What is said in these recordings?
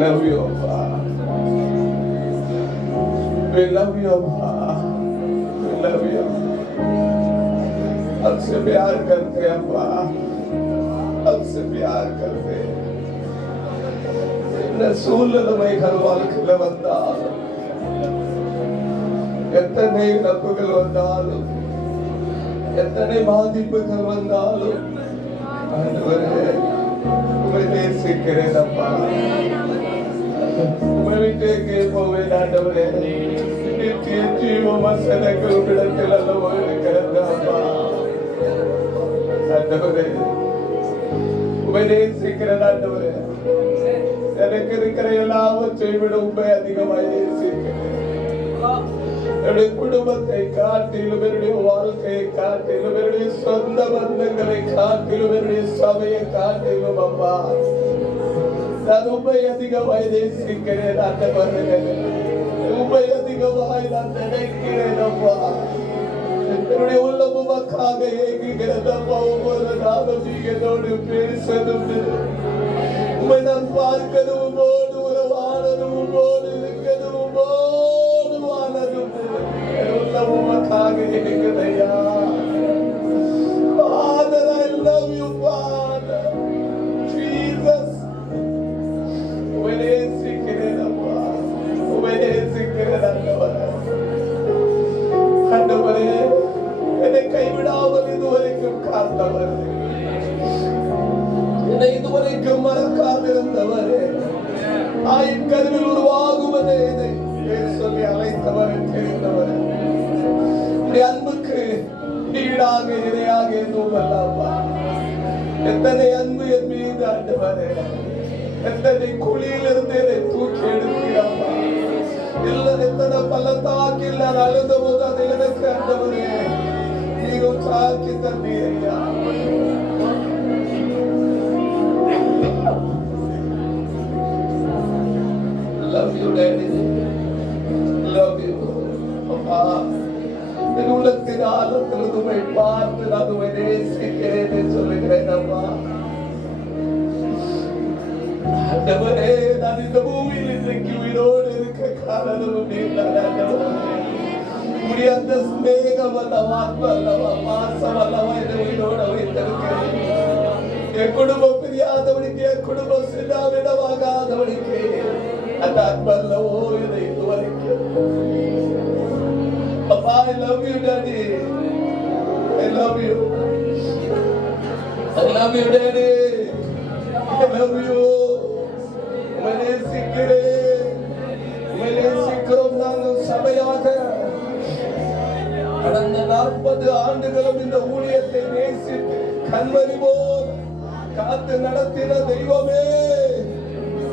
love you, Abba. We love you, Abba. We love you. आपसे प्यार करते हैं अब्बा, आपसे प्यार करते हैं. ரசூலுல்லாஹி கருவாலுக்குள்ள வந்தாலும் எத்தனை இழப்புகள் வந்தாலும் எத்தனை பாதிப்புகள் வந்தாலும் ஆண்டவரே உம்மை நேசிக்கிறேன் அப்பா. உம்மை விட்டு போவேன் ஆண்டவரே. நித்திய ஜீவ வசனங்கள் உம்மிடத்தில் அல்லவோ இருக்கிறது அப்பா. ஆண்டவரே உம்மை நேசிக்கிறேன் ஆண்டவரே. எனக்கு இருக்கிற எல்லாவற்றையும் விட உண்மை அதிகமாக நேசிக்கிறேன். என்னுடைய குடும்பத்தை காட்டிலும், என்னுடைய வாழ்க்கையை காட்டிலும், என்னுடைய சொந்த பந்தங்களை காட்டிலும், என்னுடைய சபையை காட்டிலும் அம்மா நான் உண்மை அதிகமாக நேசிக்கிறேன் ஆண்டவரே. உண்மை அதிகமாக நான் நினைக்கிறேன் அம்மா. என்னுடைய உள்ளம் உமக்காக ஏங்குகிறது அம்மா. ஒவ்வொரு நாளும் நீங்க என்னோடு பேசணும், உம்மை நான் பார்க்கணும், உம்மோடு உறவாடணும், உம்மோடு இருக்கணும், உம்மோடு வாழணும். எல்லாம் உமக்காக இருக்குதையா. Father, I love you, Father. Jesus. உம்மை நேசிக்கிறேன் அம்மா. உம்மை நேசிக்கிறேன் ஆண்டவரே. ஆண்டவரே என்னை கைவிடாமல் இதுவரைக்கும் காத்தவரே, என்னை இதுவரைக்கும் மறக்காதிருந்தவரே, ஆயின் கருவில் உருவாகுவதே என்னை சொல்லி அழைத்தவரே, தெரிந்தவரே, உடைய அன்புக்கு ஈடாக இணையாக எதுவும் அல்லப்பா. எத்தனை அன்பு என் மீது ஆண்டவரே, எத்தனை குழியிலிருந்து என்னை தூக்கி எடுக்கிறப்பா. இல்லை எத்தனை பள்ளத்தாக்கில் நான் அழுத போது அதை எனக்கு ஆண்டவரே நீரும் தாக்கி தம்பி ஐயா. Love you, Daddy. Love you. அப்பா, என் உள்ளத்தின் ஆழத்தில் உம்மை பார்த்து நான் உம்மை நேசிக்கிறேன் சொல்லுகிறேன் அப்பா. ஆண்டவரே, நான் இந்த பூமியில் இன்றைக்கு உயிரோடு இருக்க காரணம் நீர்தான் ஆண்டவரே. உம்முடைய அந்த ஸ்நேகம் அல்லவா, அன்பு அல்லவா, பாசம் அல்லவா என்னை உயிரோடு வைத்திருக்கிறேன். என் குடும்பம் பிரியாதவனுக்கு, என் குடும்பம் சின்னாவிடமாகாதவனுக்கு அந்த அன்பல்லவோ இதை இதுவரைக்கும். அப்பா, I love you, Daddy. I love you. I love you, Daddy. I love you. உம்மை நேசிக்கிறேன். உம்மை நேசிக்கிறோம் நாங்கள் சபையாக. கடந்த 40 ஆண்டுகளும் இந்த ஊழியத்தை நேசித்து கண்மணி போல் காத்து நடத்தின தெய்வமே,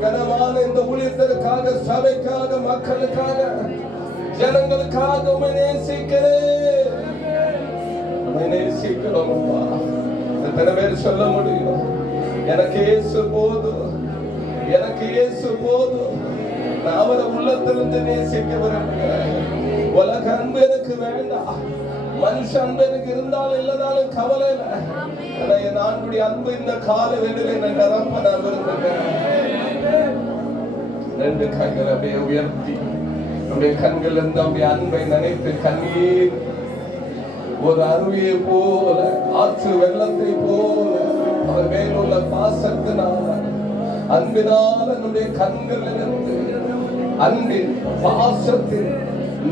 கனமான இந்த ஊழியத்திற்காக, சபைக்காக, மக்களுக்காக, ஜனங்களுக்காக உம்மை நேசிக்கிறேன். உம்மை நேசிக்கிறோம் அப்பா. எத்தனை பேர் சொல்ல முடியும், எனக்கு இயேசு போதும், எனக்கு இயேசு போதும், நான் அவரை உள்ளத்திலிருந்து நேசிக்க விரும்புகிறேன். உலக அன்பு எனக்கு வேண்டாம், மனுஷ அன்பு எனக்கு இருந்தாலும் இல்லதாலும் கவலை இல்லை. ஆனா என் ஆண்டுடைய அன்பு இந்த கால வேளையிலே நான் நிரப்ப நான் விரும்புகிறேன். 2 கைகளை அப்படியே உயர்த்தி நம்முடைய கண்கள் இருந்து நம்முடைய அன்பை நினைத்து கண்ணீர் ஒரு அருவியை போல, ஆற்று வெள்ளத்தை போல அவர் மேலுள்ள பாசத்தினால, அன்பினால் நம்முடைய கண்கள் இருந்து அன்பின் பாசத்தின்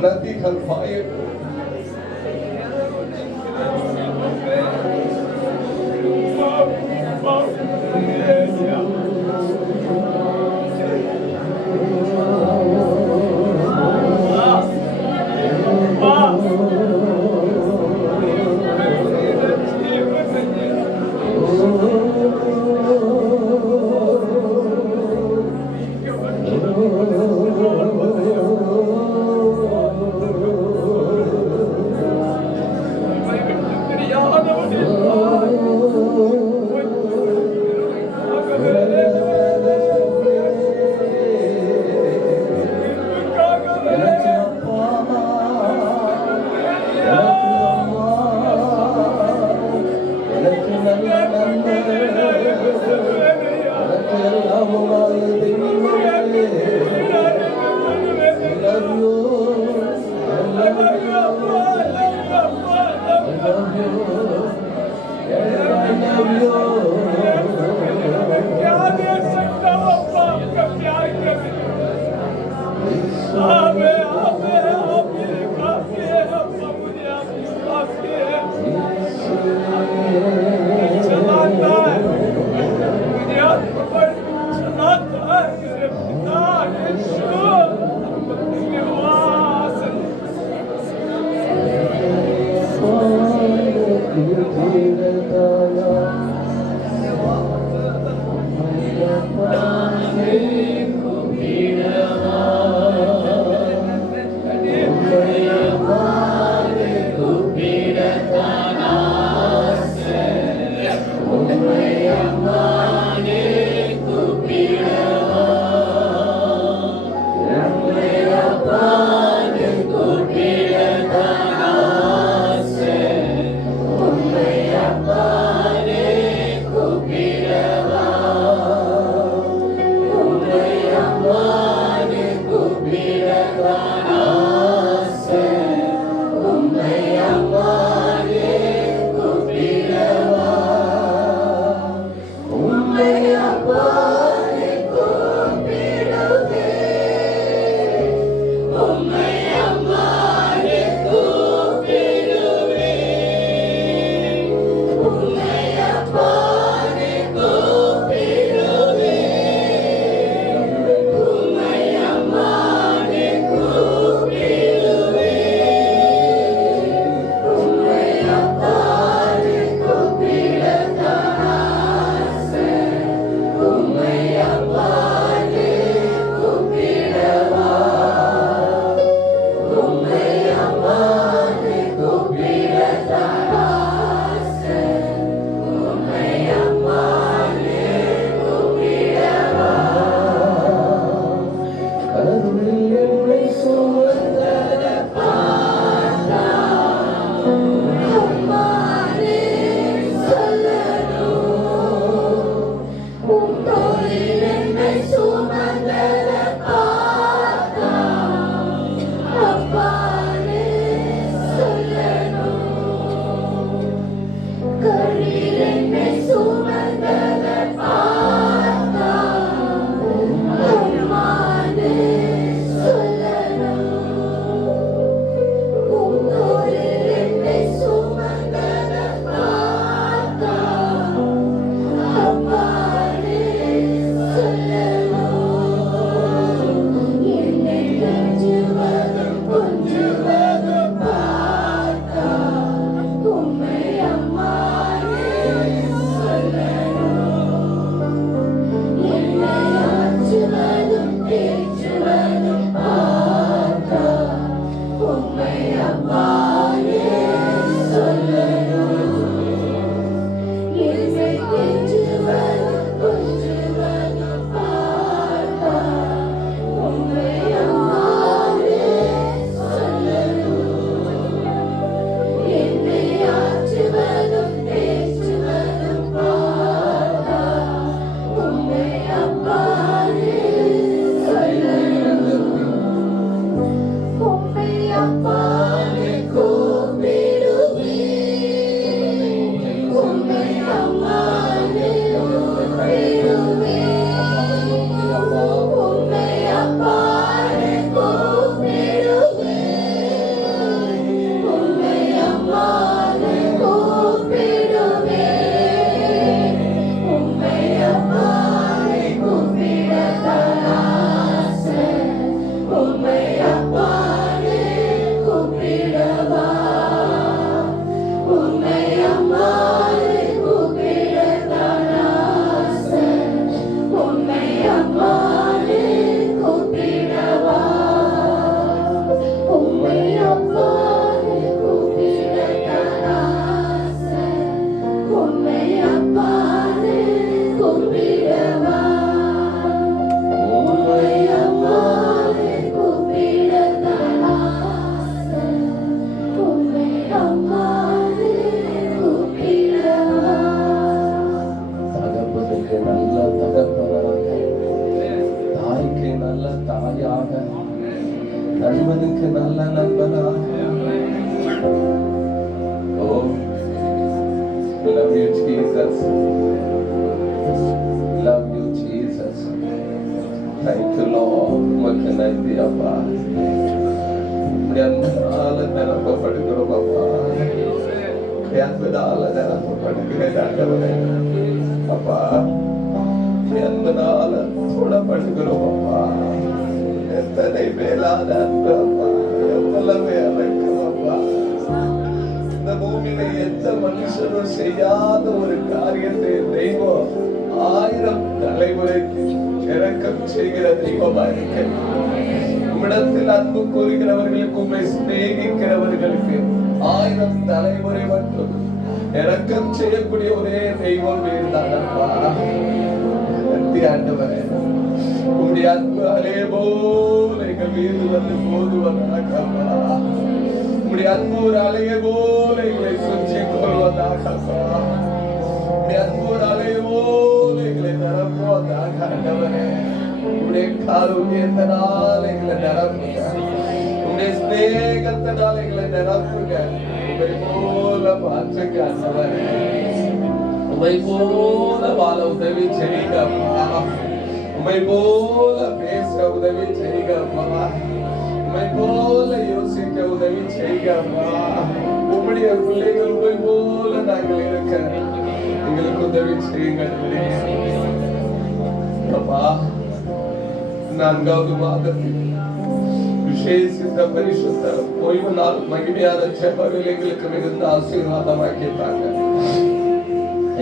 நதிகள் பாயட்டும். நன்றி அப்பா. அன்பால நிரப்பப்படுகிறோம் அப்பா. அன்புனால நிரப்பப்படுகிறேன் ஆண்டவரே அப்பா. அன்புனால தொடப்படுகிறோம் அப்பா. எத்தனை மேலான அன்பு அப்பா. எவ்வளவு அழைக்கும் அப்பா. இந்த பூமியில எந்த மனுஷனும் செய்யாத ஒரு காரியத்தை தெய்வம் 1000 தலைமுறைக்கு இரக்கம் செய்கிற தெய்வமா இருக்க. உம்மிடத்தில் அன்பு கூறுகிறவர்களுக்கு, உம்மை சிநேகிக்கிறவர்களுக்கு 1000 தலைமுறை மட்டும் இரக்கம் செய்யக்கூடிய ஒரே தெய்வம் நீர்தானப்பா. நன்றி ஆண்டவரே. உம்முடைய அன்பு அலே போல எங்கள் மீது வந்து போதுவதாகப்பா. உம்முடைய அன்பு ஒரு அலையை போல எங்களை சுற்றி கொள்வதாகப்பா. உம்முடைய அன்பு ஒரு அலையை போல எங்களை நிரப்புவதாக ஆண்டவரே. உம்முடைய காருண்யத்தினால் எங்களை நிரப்புங்க. உம்முடைய ஸ்நேகத்தினால் எங்களை நிரப்புங்க. உம்மை போல மாற்றுங்க ஆண்டவரே. உம்மை போல வாழ உதவி செய்யுங்கப்பா. உம்மை போல பேச உதவி செய்யுங்கப்பா. உம்மை போல யோசிக்க உதவி செய்யுங்கப்பா. உம்முடைய பிள்ளைகள் உம்மை போல நாங்கள் இருக்க எங்களுக்கு உதவி செய்யுங்க அப்பா. 4வது மாதத்தில் விசேஷித்த பரிசுத்த ஓய்வு நாள் மகிமையான ஜெபங்கள் எங்களுக்கு மிகுந்த ஆசீர்வாதமாக்கிட்டாங்க.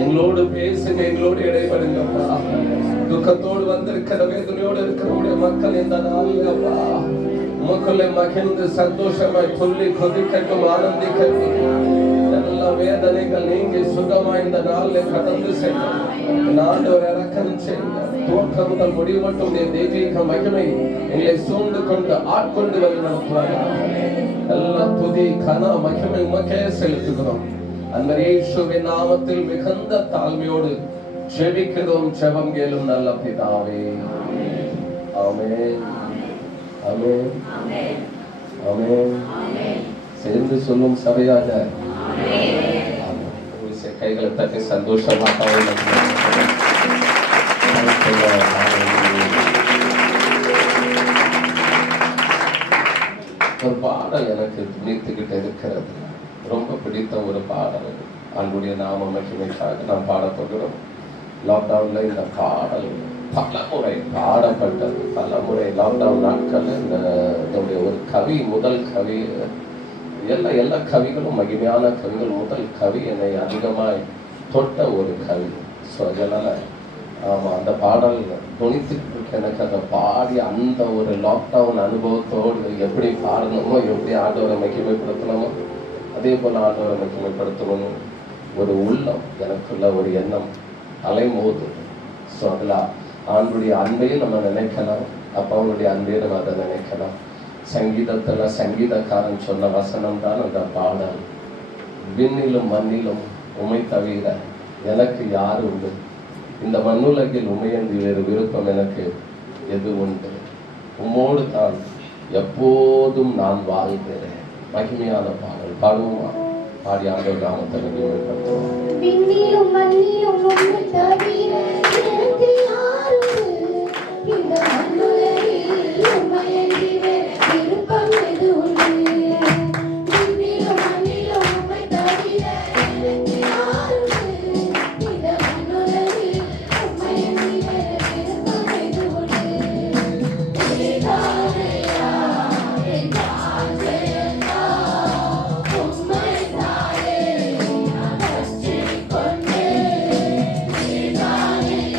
எங்களோடு பேசுங்க, எங்களோடு இடைபடுங்கப்பா. துக்கத்தோடு வந்திருக்கிற, வேதனையோடு இருக்கிற மக்கள் இந்த நாளில் அப்பா உமக்குள்ளே மகிழ்ந்து சந்தோஷமாய் சொல்லி கொதிக்கட்டும், ஆனந்திக்கட்டும். எல்லா வேதனைகள் நீங்கி சுகமாய் இந்த நாளில் கடந்து செல்லும். ஆண்டவர் இரக்கம் செய்யுங்க. துவக்கம் முதல் முடிவு மட்டும் தெய்வீக மகிமை எங்களை சூழ்ந்து கொண்டு ஆட்கொண்டு வழி நடத்துவார். எல்லா துதி கன மகிமை உமக்கே செலுத்துகிறோம். அந்த இயேசுவின் நாமத்தில் மிகுந்த தாழ்மையோடு ஜெபிக்கிறோம். ஜெபம் கேளும் நல்ல பிதாவே. ஆமென், ஆமென், ஆமென். சேர்ந்து சொல்லும் சபையாக கைகளை தட்டி சந்தோஷமாக ஒரு பாடல் எனக்கு துணித்துக்கிட்டு இருக்கிறது. ரொம்ப பிடித்த ஒரு பாடல். ஆண்டுடைய நாம மகிமைக்காக நாம் பாடப்படுகிறோம். லாக்டவுன்ல இந்த பாடல் பல முறை பாடப்பட்டது. பல முறை லாக்டவுன் நாட்கள் இந்த ஒரு கவி, முதல் கவி, எல்லா கவிகளும் மகிமையான கவிகள். முதல் கவி என்னை அதிகமாய் தொட்ட ஒரு கவி. ஸோ அதனால அந்த பாடல் துணித்துக்கு எனக்கு அதை பாடி அந்த ஒரு லாக்டவுன் அனுபவத்தோடு எப்படி பாடணுமோ, எப்படி ஆண்டவரை மகிமைப்படுத்தணுமோ அதே போல் ஆண்டவரை மகிமைப்படுத்தணும் ஒரு உள்ளம் எனக்குள்ள ஒரு எண்ணம் அலைமோது. ஸோ அதில் ஆண்டுடைய அன்பையும் நம்ம நினைக்கலாம், அப்பாவுடைய அன்பையும் நம்ம அதை நினைக்கலாம். சங்கீதத்துல சங்கீதக்காரன் சொன்ன வசனம் தான் அந்த பாடல். விண்ணிலும் மண்ணிலும் உமை தவிர எனக்கு யாரு உண்டு, இந்த மண்ணுலகில் உமையன்றி வேறு விருப்பம் எனக்கு எது உண்டு, உம்மோடு தான் எப்போதும் நான் வாழ்கிறேன். மகிமையான பாடல். பாடுவோமா? பாடி ஆண்டவர் நாமத்தை மகிமைப்படுத்துவோம். Amen.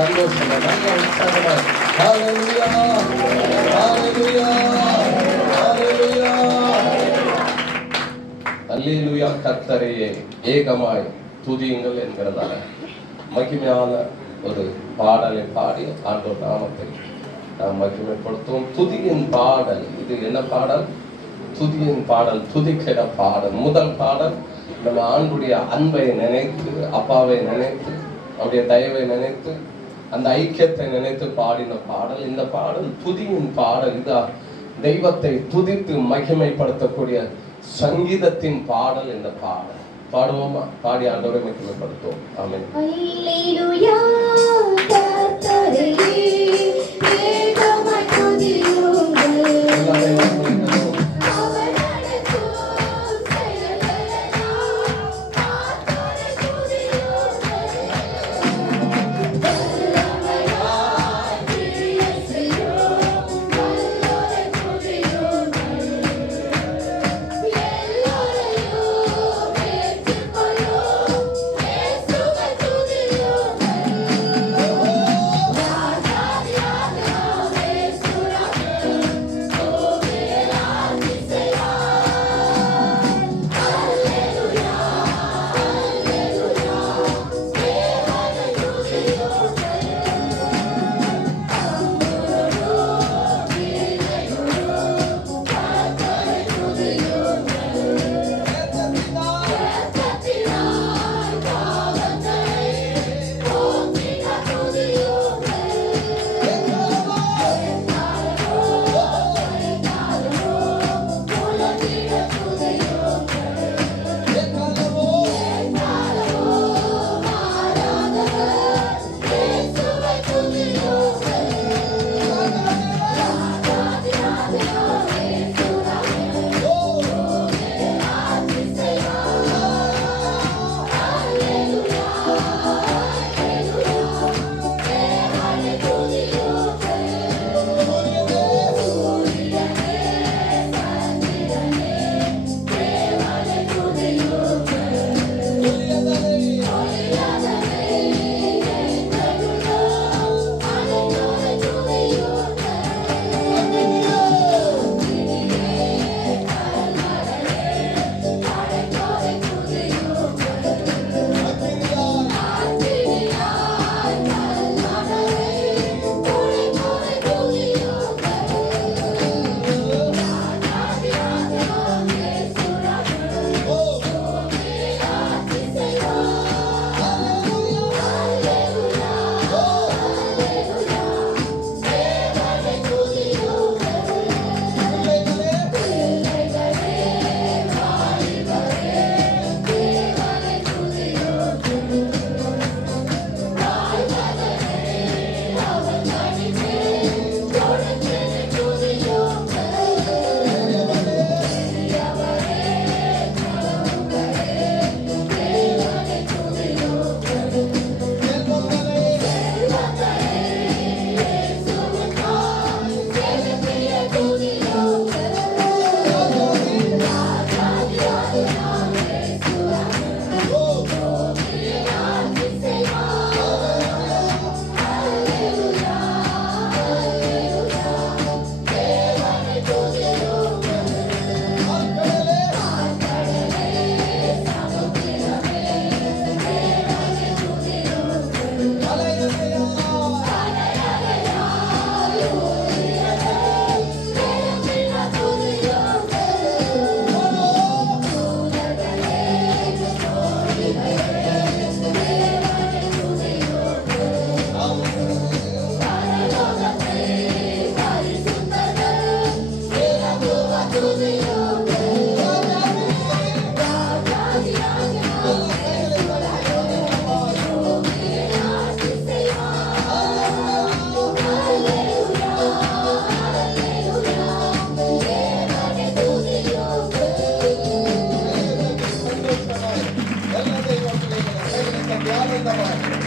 சந்தோஷமா நல்ல உற்சாகமா ஹalleluya ஹalleluya ஹalleluya ஹalleluya கர்த்தரே ஏகமாய் துதியுங்கள் என்கிறதால மகிமையான ஒரு பாடலை பாடி ஆண்டவர் நாமத்தை நாம் மகிமைப்படுத்துவோம். துதியின் பாடல். இது என்ன பாடல்? துதியின் பாடல், துதிக்கிற பாடல். முதல் பாடல் நம்ம ஆண்டுடைய அன்பை நினைத்து, அப்பாவை நினைத்து, அவருடைய தயவை நினைத்து, அந்த ஐக்கியத்தை நினைத்து பாடின பாடல். இந்த பாடல் துதியின் பாடல். இது தெய்வத்தை துதித்து மகிமைப்படுத்தக்கூடிய சங்கீதத்தின் பாடல். இந்த பாடல் பாடுவோமா? பாடி ஆண்டவரை மகிமைப்படுத்துவோம். ஆமென். அல்லேலூயா கர்த்தரே ஏகமாய் துதியுங்கள்.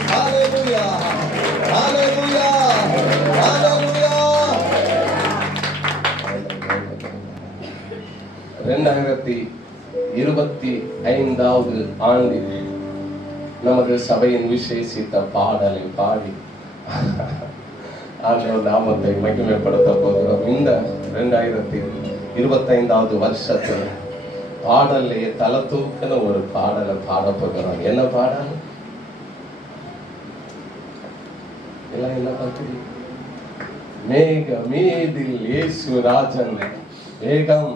Hallelujah. Hallelujah. Hallelujah. 2025 ஆண்டில் நமது சபையின் விசேஷித்த பாடலை பாடி ஆண்டவர் நாமத்தை மகிமைப்படுத்த போகிறோம். இந்த 2025வது வருஷத்தில் பாடல்லையே தலை தூக்கின ஒரு பாடலை பாட போகிறோம். என்ன பாடல்? எல்லாம் என்ன பார்க்குறீங்க? மேக மீதில் இயேசு ராஜன் மேகம்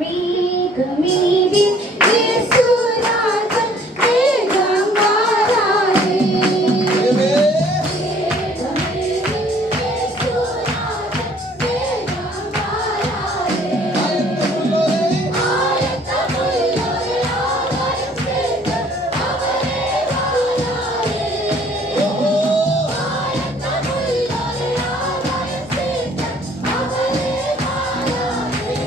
மேகமீதில் இயேசு ராஜன் மேகம் வாராரே. மேகமீதில் இயேசு ராஜன் மேகம் வாராரே. ஆயத்தமுள்ளோரே ஆகாயம் கேட்க அவரே வாராரே. ஆயத்தமுள்ளோரே ஆகாயம் கேட்க அவரே வாராரே.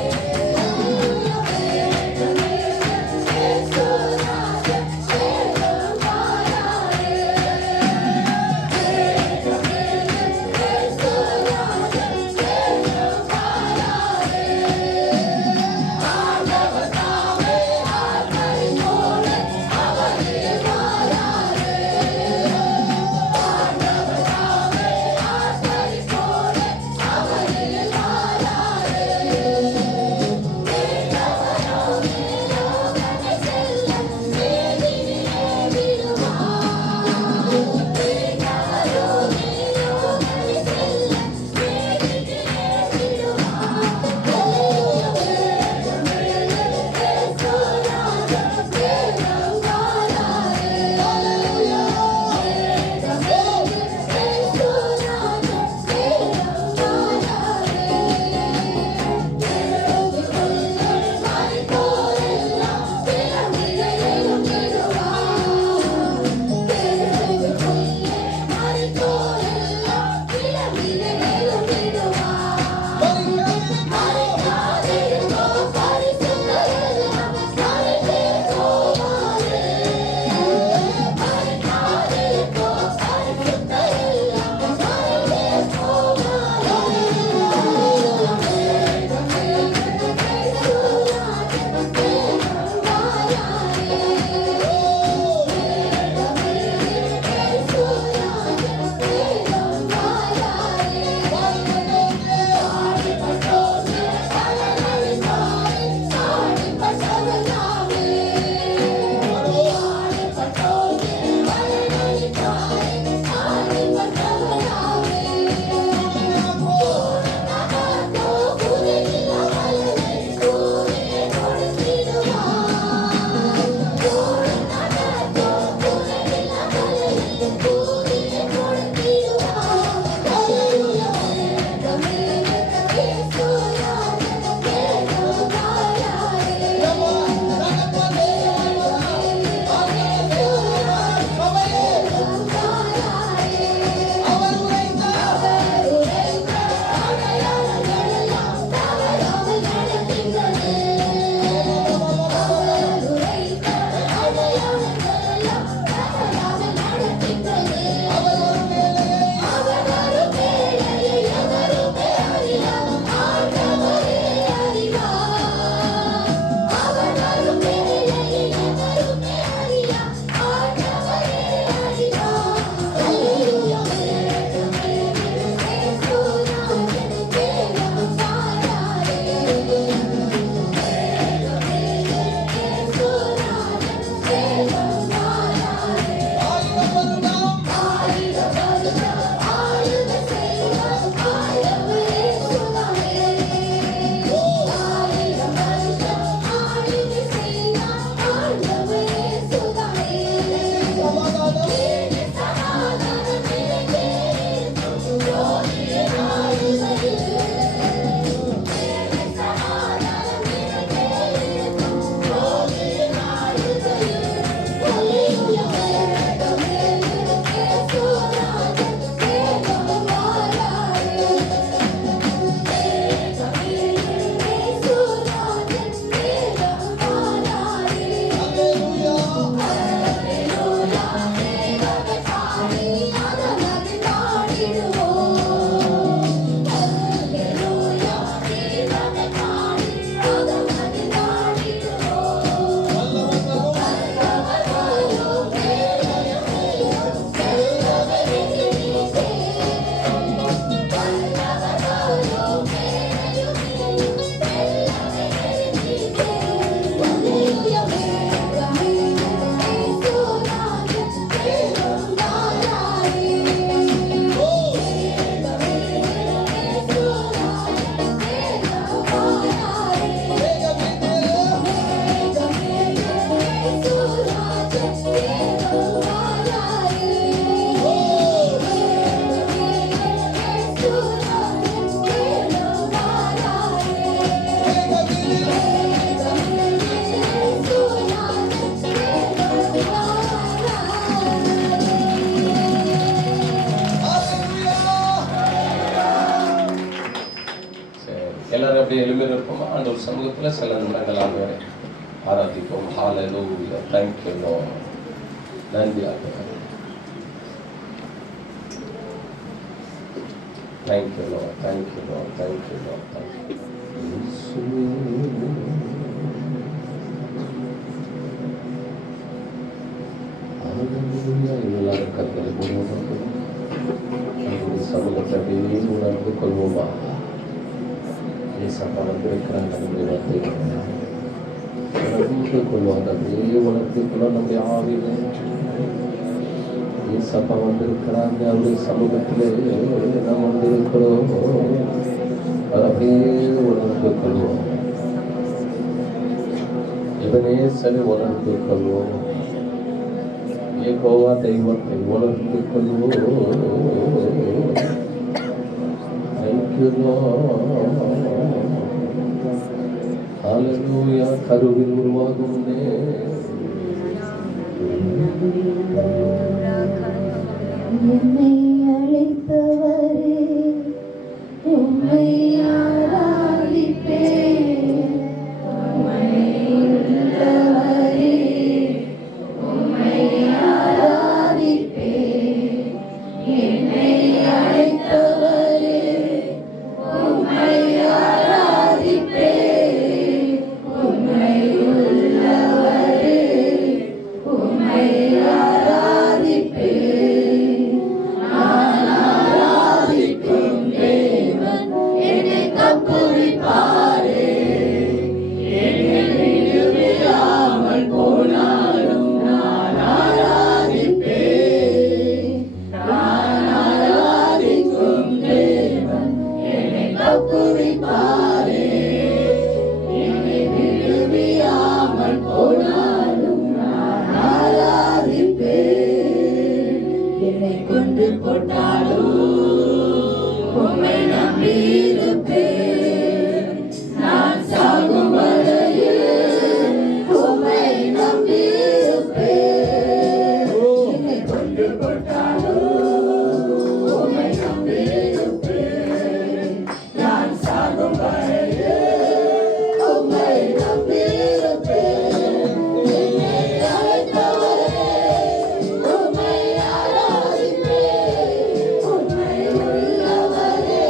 சில நிமிடங்கள் ஆண்டவரை ஆராதிப்போம். ஹalleluya. Thank you Lord. நன்றி ஆண்டவரே. Thank you Lord. Thank you Lord. Thank you Lord. Thank you. எல்லாரும் கர்த்தரை சமூகத்தை அப்படியே உணர்ந்து கொள்வோமா? ஏசப்பா வந்திருக்கிறாங்க. நம்முடைய வார்த்தைகளை உணர்ந்து கொள்வாங்க. அப்படியே உணர்ந்து கொள்ள நம்முடைய ஆவியில ஏசப்பா வந்திருக்கிறாங்க. அவருடைய சமூகத்திலே நாம் வந்திருக்கிறோம். அதை அப்படியே உணர்ந்து கொள்வோம். இதனே சரி உணர்ந்து கொள்வோம். யெகோவா தெய்வத்தை உணர்ந்து கொள்வோம். Thank you Lord. Hallelujah. கருவில் உருவாகும் என்னை அழைத்தவரே உம்மை ஆராதிப்பேன். உம்மை உள்ளவரே உம்மை ஆராதிப்பேன். என்னை அழைத்தவரே உம்மை ஆராதிப்பேன். உம்மை உள்ளவரே உம்மை ஆராதிப்பேன். நான் ஆராதிக்கும் தேவன் என்னை தப்புவிப்பாரே. என்னை விடுவியாமல் போனாலும் நான் ஆராதிப்பேன். நான் ஆராதிக்கும் தேவன் என்னை தப்புவிப்பாரே. என்னை விடுவியாமல் போனாலும் நான் ஆராதிப்பேன். என்னை கொண்டு போட்டாலும் உம்மை நம்பியிருப்பேன். நான் சாகும் வரையில் உம்மை நம்பியிருப்பேன். என்னை கொண்டு போட்டாலும் உம்மை நம்பியிருப்பேன். நான் சாகும் வரையில் உம்மை நம்பியிருப்பேன். என்னை அழைத்தவரே உம்மை ஆராதிப்பேன். உம்மை உள்ளவரே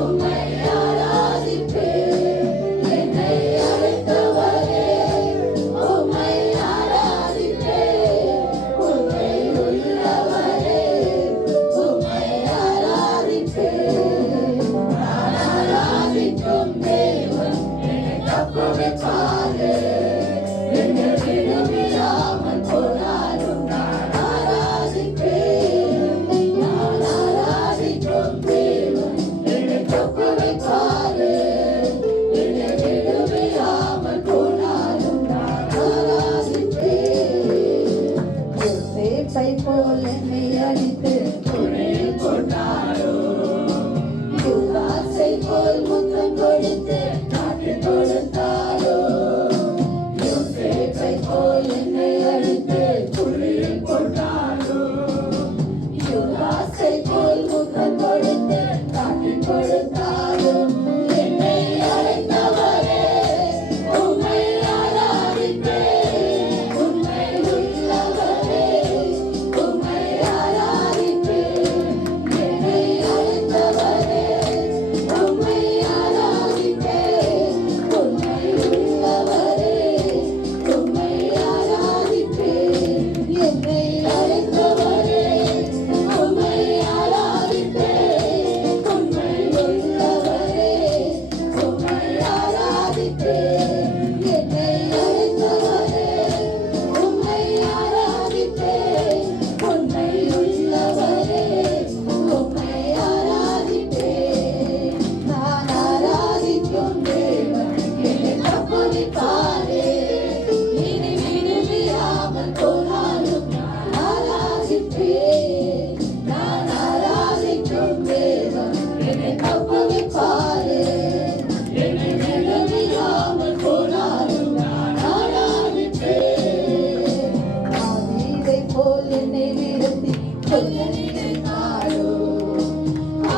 உம்மை ஆராதிப்பேன். என்னை அழைத்தவரே உம்மை ஆராதிப்பேன். உம்மை உள்ளவரே உம்மை ஆராதிப்பேன். நான் ஆராதிக்கும் தேவன் என்னை தப்புவிப்பாரே. என்னை விடுவியாமல் போனாலும் நான் ஆராதிப்பேன். நான் ஆராதிக்கும் தேவன் என்னை தப்புவிப்பாரே. என்னை விடுவியாமல் போனாலும் நான் ஆராதிப்பேன். யோசேப்பை போல் என்னை அடித்து குழியில் போட்டாரோ, யூதாசை போல் முத்தம் கொடுத்து காட்டிக் கொடுத்தாரோ. யோசேப்பை போல் என்னை அடித்து குழியில் போட்டாரோ, யூதாசை போல் முத்தம் கொடுத்து காட்டிக் கொடுத்தாரோ. என்னை அழைத்தவரே உம்மை ஆராதிப்பேன். உம்மை உள்ளவரே உம்மை ஆராதிப்பேன். என்னை அழைத்தவரே உம்மை ஆராதிப்பேன். உம்மை உள்ளவரே உம்மை ஆராதிப்பேன். என்னை அழைத்தவரே உம்மை ஆராதிப்பேன். உம்மை உள்ளவரே உம்மை ஆராதிப்பேன். என்னை அழைத்தவரே உம்மை ஆராதிப்பேன். உம்மை உள்ளவரே உம்மை ஆராதிப்பேன். நான் ஆராதிக்கும் தேவன் என்னை தப்புவிப்பாரே. இனி விடுவியாமல் போனாலும் நான் ஆராதிப்பேன். நான் ஆராதிக்கும் தேவன் என்னை தப்புவிப்பாரே. என்னை விடுவியாமல் போனாலும் நான் ஆராதிப்பேன். ஆதியை போல் என்னை விரட்டி கொல்ல நினைத்தாரோ,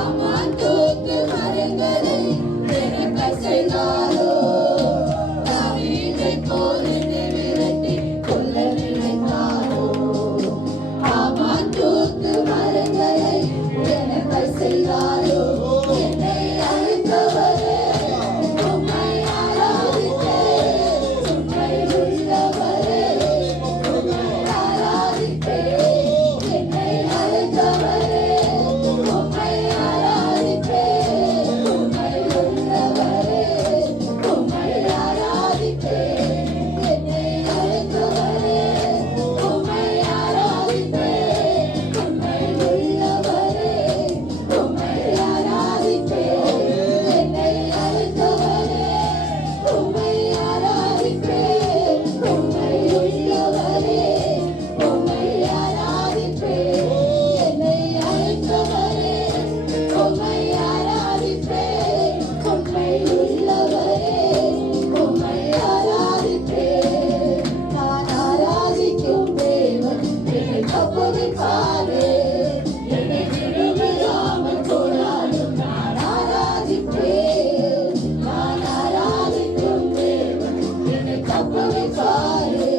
அம்மா தூக்கு மரங்களை எனக்கு செய்தாரோ. தப்புவிப்பாரே.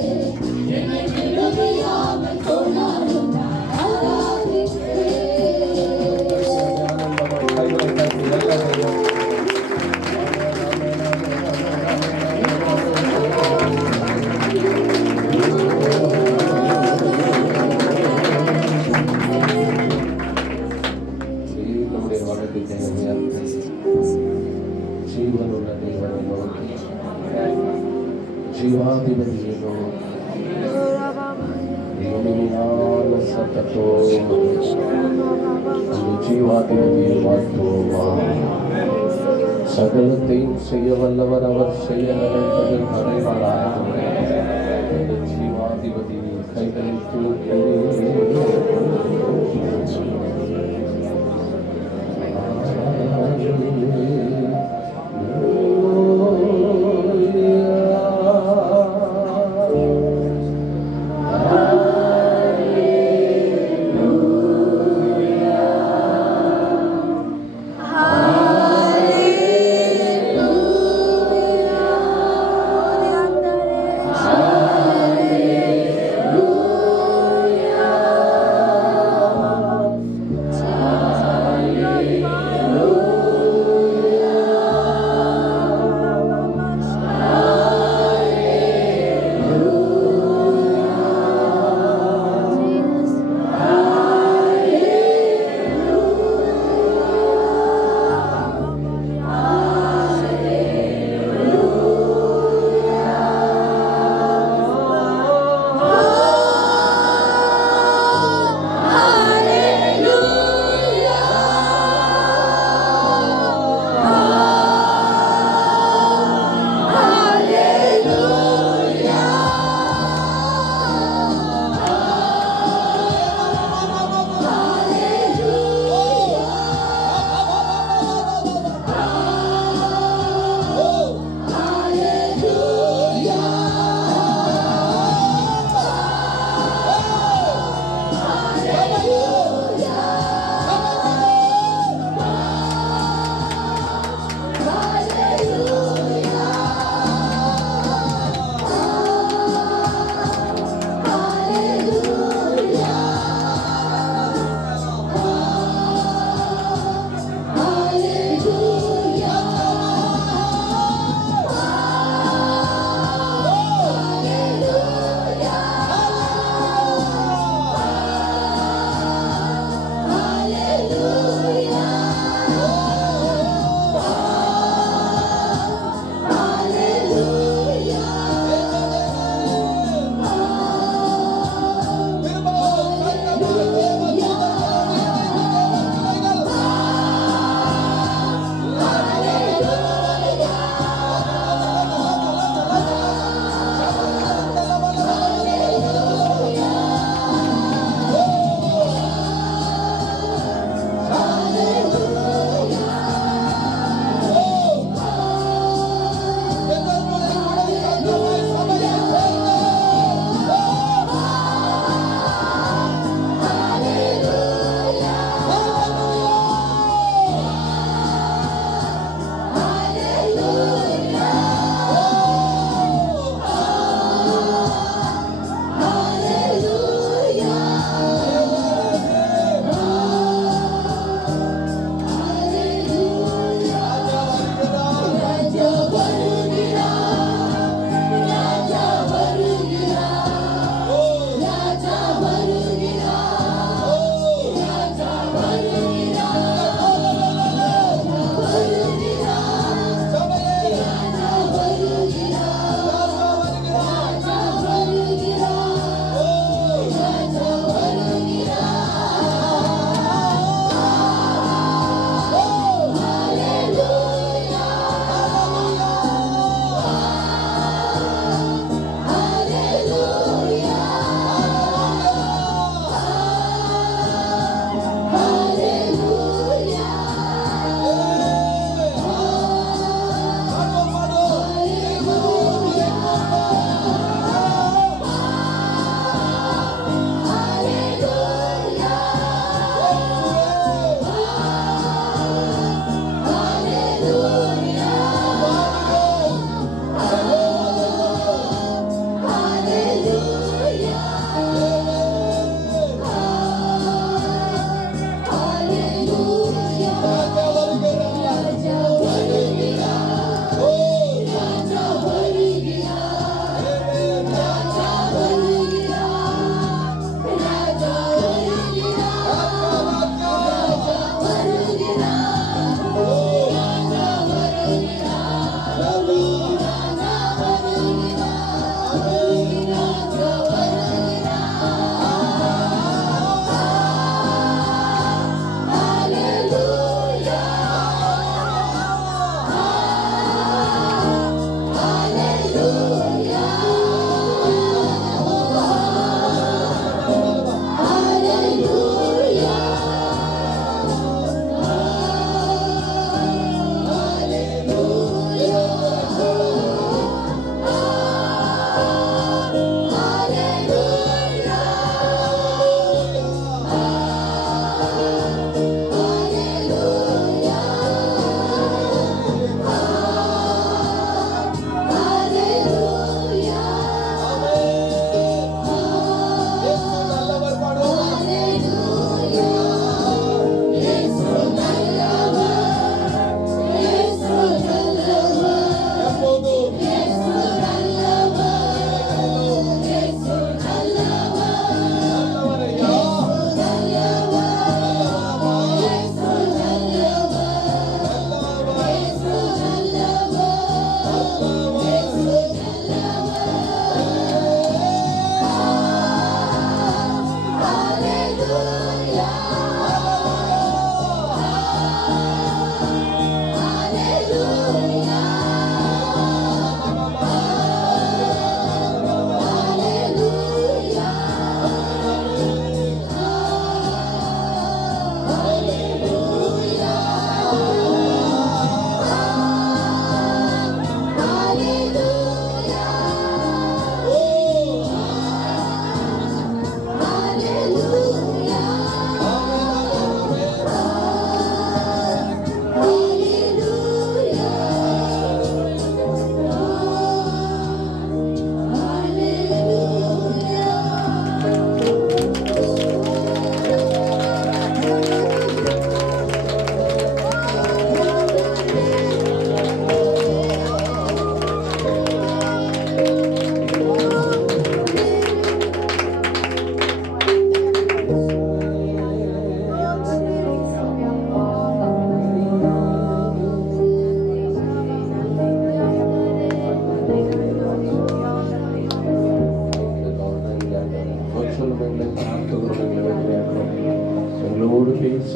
என்னை விடுவியாமல் போனாலும் நான் ஆராதிப்பேன். கைகளை தட்டி நல்ல தெய்வம். நம்முடைய வழக்கத்தை உயர்த்தி ஜீவனுள்ள தேவனை நோக்கி ஜீவாதிபதியை நோக்கி இனிமையான சத்தத்தோடு அந்த ஜீவாதிபதியை வாழ்த்துவோமா. சகலத்தையும் செய்ய வல்லவர் அவர் செய்ய நினைப்பது மறைவாராக. அந்த ஜீவாதிபதி கைகளை தூக்கி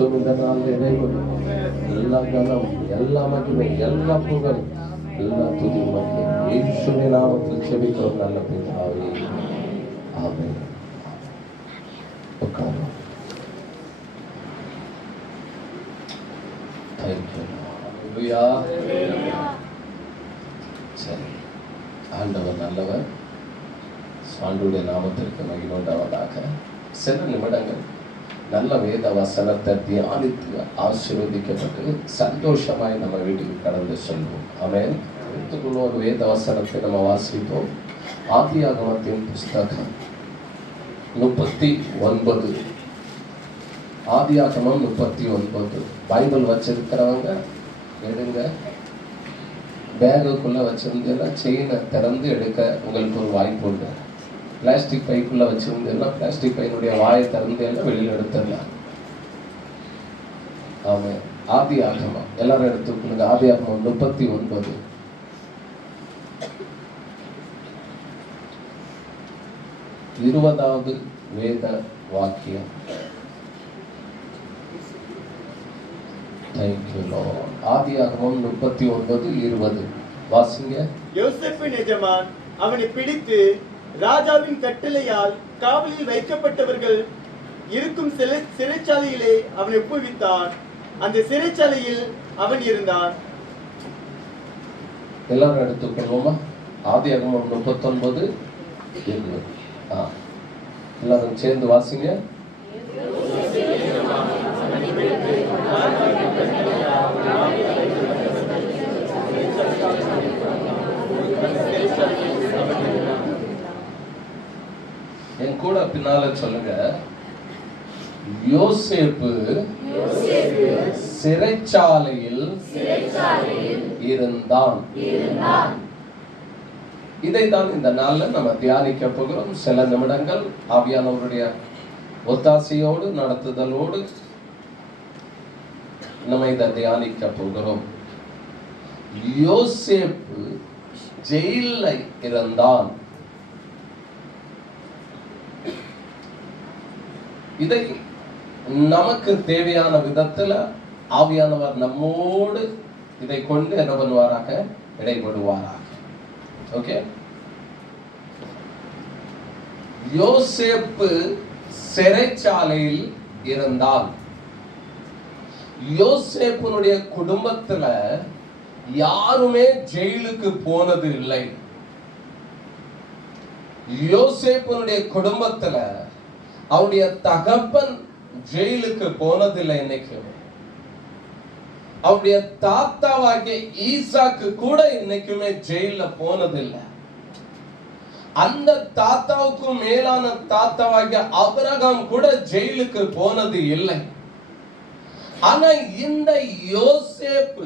பேசும் இந்த நாள் இறைவன் எல்லா கனம், எல்லா மகிமை, எல்லா புகழ், எல்லா துதி மகிமை இயேசுவின் நாமத்தில் ஜெபிக்கிறோம் நல்ல பிதாவே. ஆமென். உட்காருங்க. சரி, ஆண்டவர் நல்லவர். ஆண்டவருடைய நாமத்திற்கு மகிமை உண்டாவதாக. சில நிமிடங்கள் நல்ல வேத வசனத்தை தியானித்து ஆசீர்வதிக்கப்பட்டு சந்தோஷமாய் நம்ம வீட்டுக்கு கடந்து செல்வோம். ஆமென். இதுக்குள்ள ஒரு வேத வசனத்தை நம்ம வாசிப்போம். ஆதியாகமத்தின் புஸ்தகம் 39. ஆதியாகமம் 39. பைபிள் வச்சிருக்கிறவங்க எடுங்க. பேகுக்குள்ள வச்சிருந்தீங்கன்னா செயினை திறந்து எடுக்க உங்களுக்கு ஒரு வாய்ப்பு உண்டு. பிளாஸ்டிக் பைக்குள்ள வச்சிருந்தீங்கன்னா பிளாஸ்டிக் பையனுடைய வாயை திறந்து எல்லாம் வெளியில் எடுத்துடலாம். ஆமா, ஆதியாகமம் எல்லாரும் எடுத்துக்கொள்ளுங்க. ஆதியாகமம் 39. இருபதாவது வேத வாக்கியம். ஆதியாகமம் 39:20 வாசிங்க. யோசேப்பின் எஜமான் அவனை பிடித்து ராஜாவின் கட்டளையால் காவலில் வைக்கப்பட்டவர்கள் இருக்கும் சிறைச்சாலையிலே அவனை ஒப்புவித்தான். அந்த சிறைச்சாலையில் அவன் இருந்தான். எல்லாரும் எடுத்துக்கொள்வோமா? ஆதியாகமம் 39:20. எல்லாரும் சேர்ந்து வாசிங்க. என் கூட பின்னால சொல்லுங்க. யோசேப்பு சிறைச்சாலையில் இருந்தான். இதைதான் இந்த நாள்ல நம்ம தியானிக்க போகிறோம். சில நிமிடங்கள் ஆவியானவருடைய ஒத்தாசையோடு நடத்துதலோடு நம்ம இதை தியானிக்க போகிறோம். யோசேப்பு ஜெயில இருந்தான். இதை நமக்கு தேவையான விதத்துல ஆவியானவர் நம்மோடு இதை கொண்டு என்ன பண்ணுவாராக, இடைபடுவாராக. ஓகே. யோசேப்பு சிறைச்சாலையில் இருந்தால் யோசேப்புனுடைய குடும்பத்துல யாருமே ஜெயிலுக்கு போனது இல்லை. யோசேப்புனுடைய குடும்பத்துல அவருடைய தகப்பன் ஜெயிலுக்கு போனதில்லை. இன்னைக்கு அவருடைய தாத்தாவாகிய ஈசாக்கு கூட இன்னைக்குமே ஜெயில போனதில்லை. அந்த தாத்தாவுக்கும் மேலான தாத்தாவாகிய ஆபிரகாம் கூட ஜெயிலுக்கு போனது இல்லை. ஆனா இந்த யோசேப்பு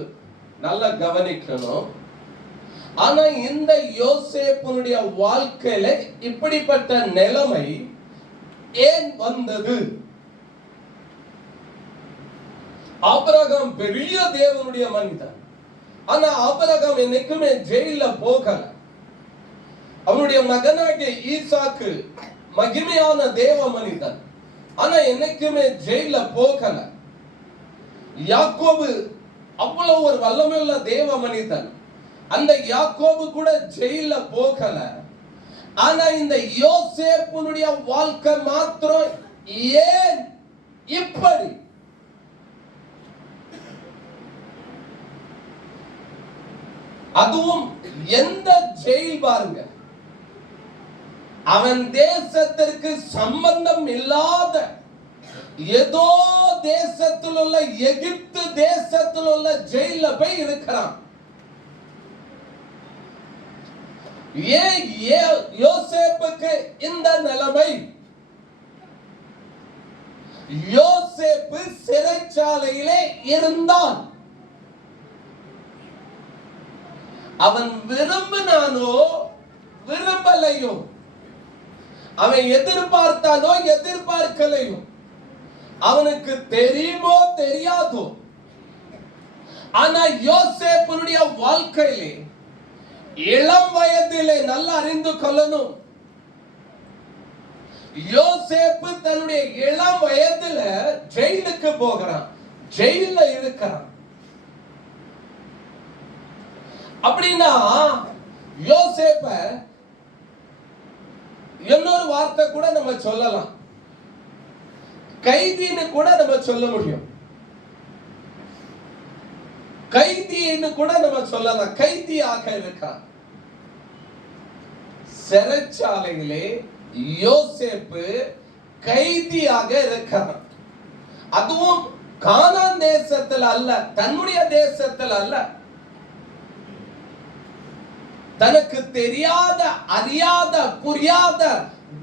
நல்லா கவனிக்கணும். ஆனா இந்த யோசேப்புனுடைய வாழ்க்கையில இப்படிப்பட்ட நிலைமை ஏன் வந்தது? ஆபிரகாம் பெரிய தேவனுடைய மனிதன். ஆனா ஆபிரகாம் என்னைக்குமே ஜெயில போகல. அவனுடைய மகனாகிய ஈசாக்கு மகிமையான தேவ மனிதன். ஆனா என்னைக்குமே ஜெயில போகல. யாக்கோபு அவ்வளவு ஒரு வல்லமையுள்ள தேவ மனிதன். அந்த யாக்கோபு கூட ஜெயில போகல. ஆனா இந்த யோசேப்புனுடைய வாழ்க்கை மாத்திரம் ஏன் இப்படி? அதுவும் எந்த ஜெயில் பாருங்க, அவன் தேசத்திற்கு சம்பந்தம் இல்லாத ஏதோ தேசத்தில் உள்ள எகிப்து தேசத்தில் உள்ள ஜெயில போய் இருக்கிறான். ஏன் யோசேப்புக்கு இந்த நிலைமை? யோசேப்பு சிறைச்சாலையிலே இருந்தான். அவன் விரும்பினானோ விரும்பலையோ, அவன் எதிர்பார்த்தானோ எதிர்பார்க்கலையோ, அவனுக்கு தெரியுமோ தெரியாதோ, ஆனா யோசேப்புடைய வாழ்க்கையிலே இளம் வயதிலே நல்லா அறிந்து கொள்ளணும். யோசேப்பு தன்னுடைய இளம் வயதுல ஜெயிலுக்கு போகிறான், ஜெயில இருக்கிறான். அப்படின்னா யோசேப்ப இன்னொரு வார்த்தை கூட நம்ம சொல்லலாம், கைதின்னு கூட நம்ம சொல்ல முடியும். கைதின்னு கூட நம்ம சொல்லலாம், கைதியாக இருக்கான். சிறைச்சாலையிலே யோசேப்பு கைதியாக இருக்கிறான். அதுவும் கானான் தேசத்தில் அல்ல, தன்னுடைய தேசத்தில் அல்ல, தனக்கு தெரியாத, அறியாத, புரியாத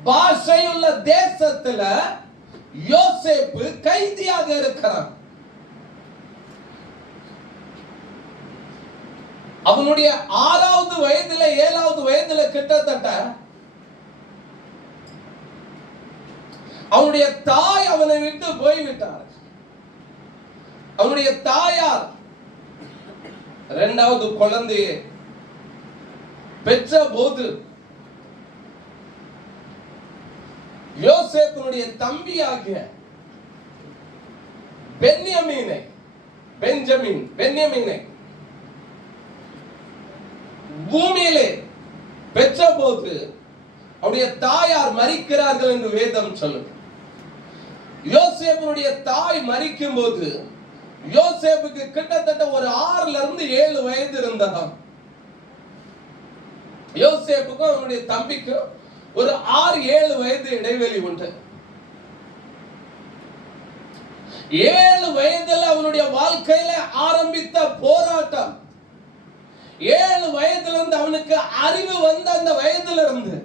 பாஷையுள்ள தேசத்துல யோசேப்பு கைதியாக இருக்கிறான். அவனுடைய 6வது வயதுல 7வது வயதுல கிட்டத்தட்ட அவனுடைய தாய் அவனை விட்டு போய்விட்டார். அவனுடைய தாயார் 2வது குழந்தையை பெற்ற போது யோசேப்பினுடைய தம்பியாகிய பென்யமீனை பூமியிலே பெற்ற போது அவருடைய தாயார் மரிக்கிறார்கள் என்று வேதம் சொல்லுது. யோசேப்பினுடைய தாய் மரிக்கும் போது யோசேப்புக்கு கிட்டத்தட்ட ஒரு 6ல இருந்து 7 வயது இருந்ததாம். யோசேப்புக்கும் அவனுடைய தம்பிக்கும் ஒரு 6-7 வயது இடைவெளி உண்டு. 7 வயதுல அவனுடைய வாழ்க்கையில ஆரம்பித்த போராட்டம், 7 வயதுல இருந்து அவனுக்கு அறிவு வந்த அந்த வயதுல இருந்து,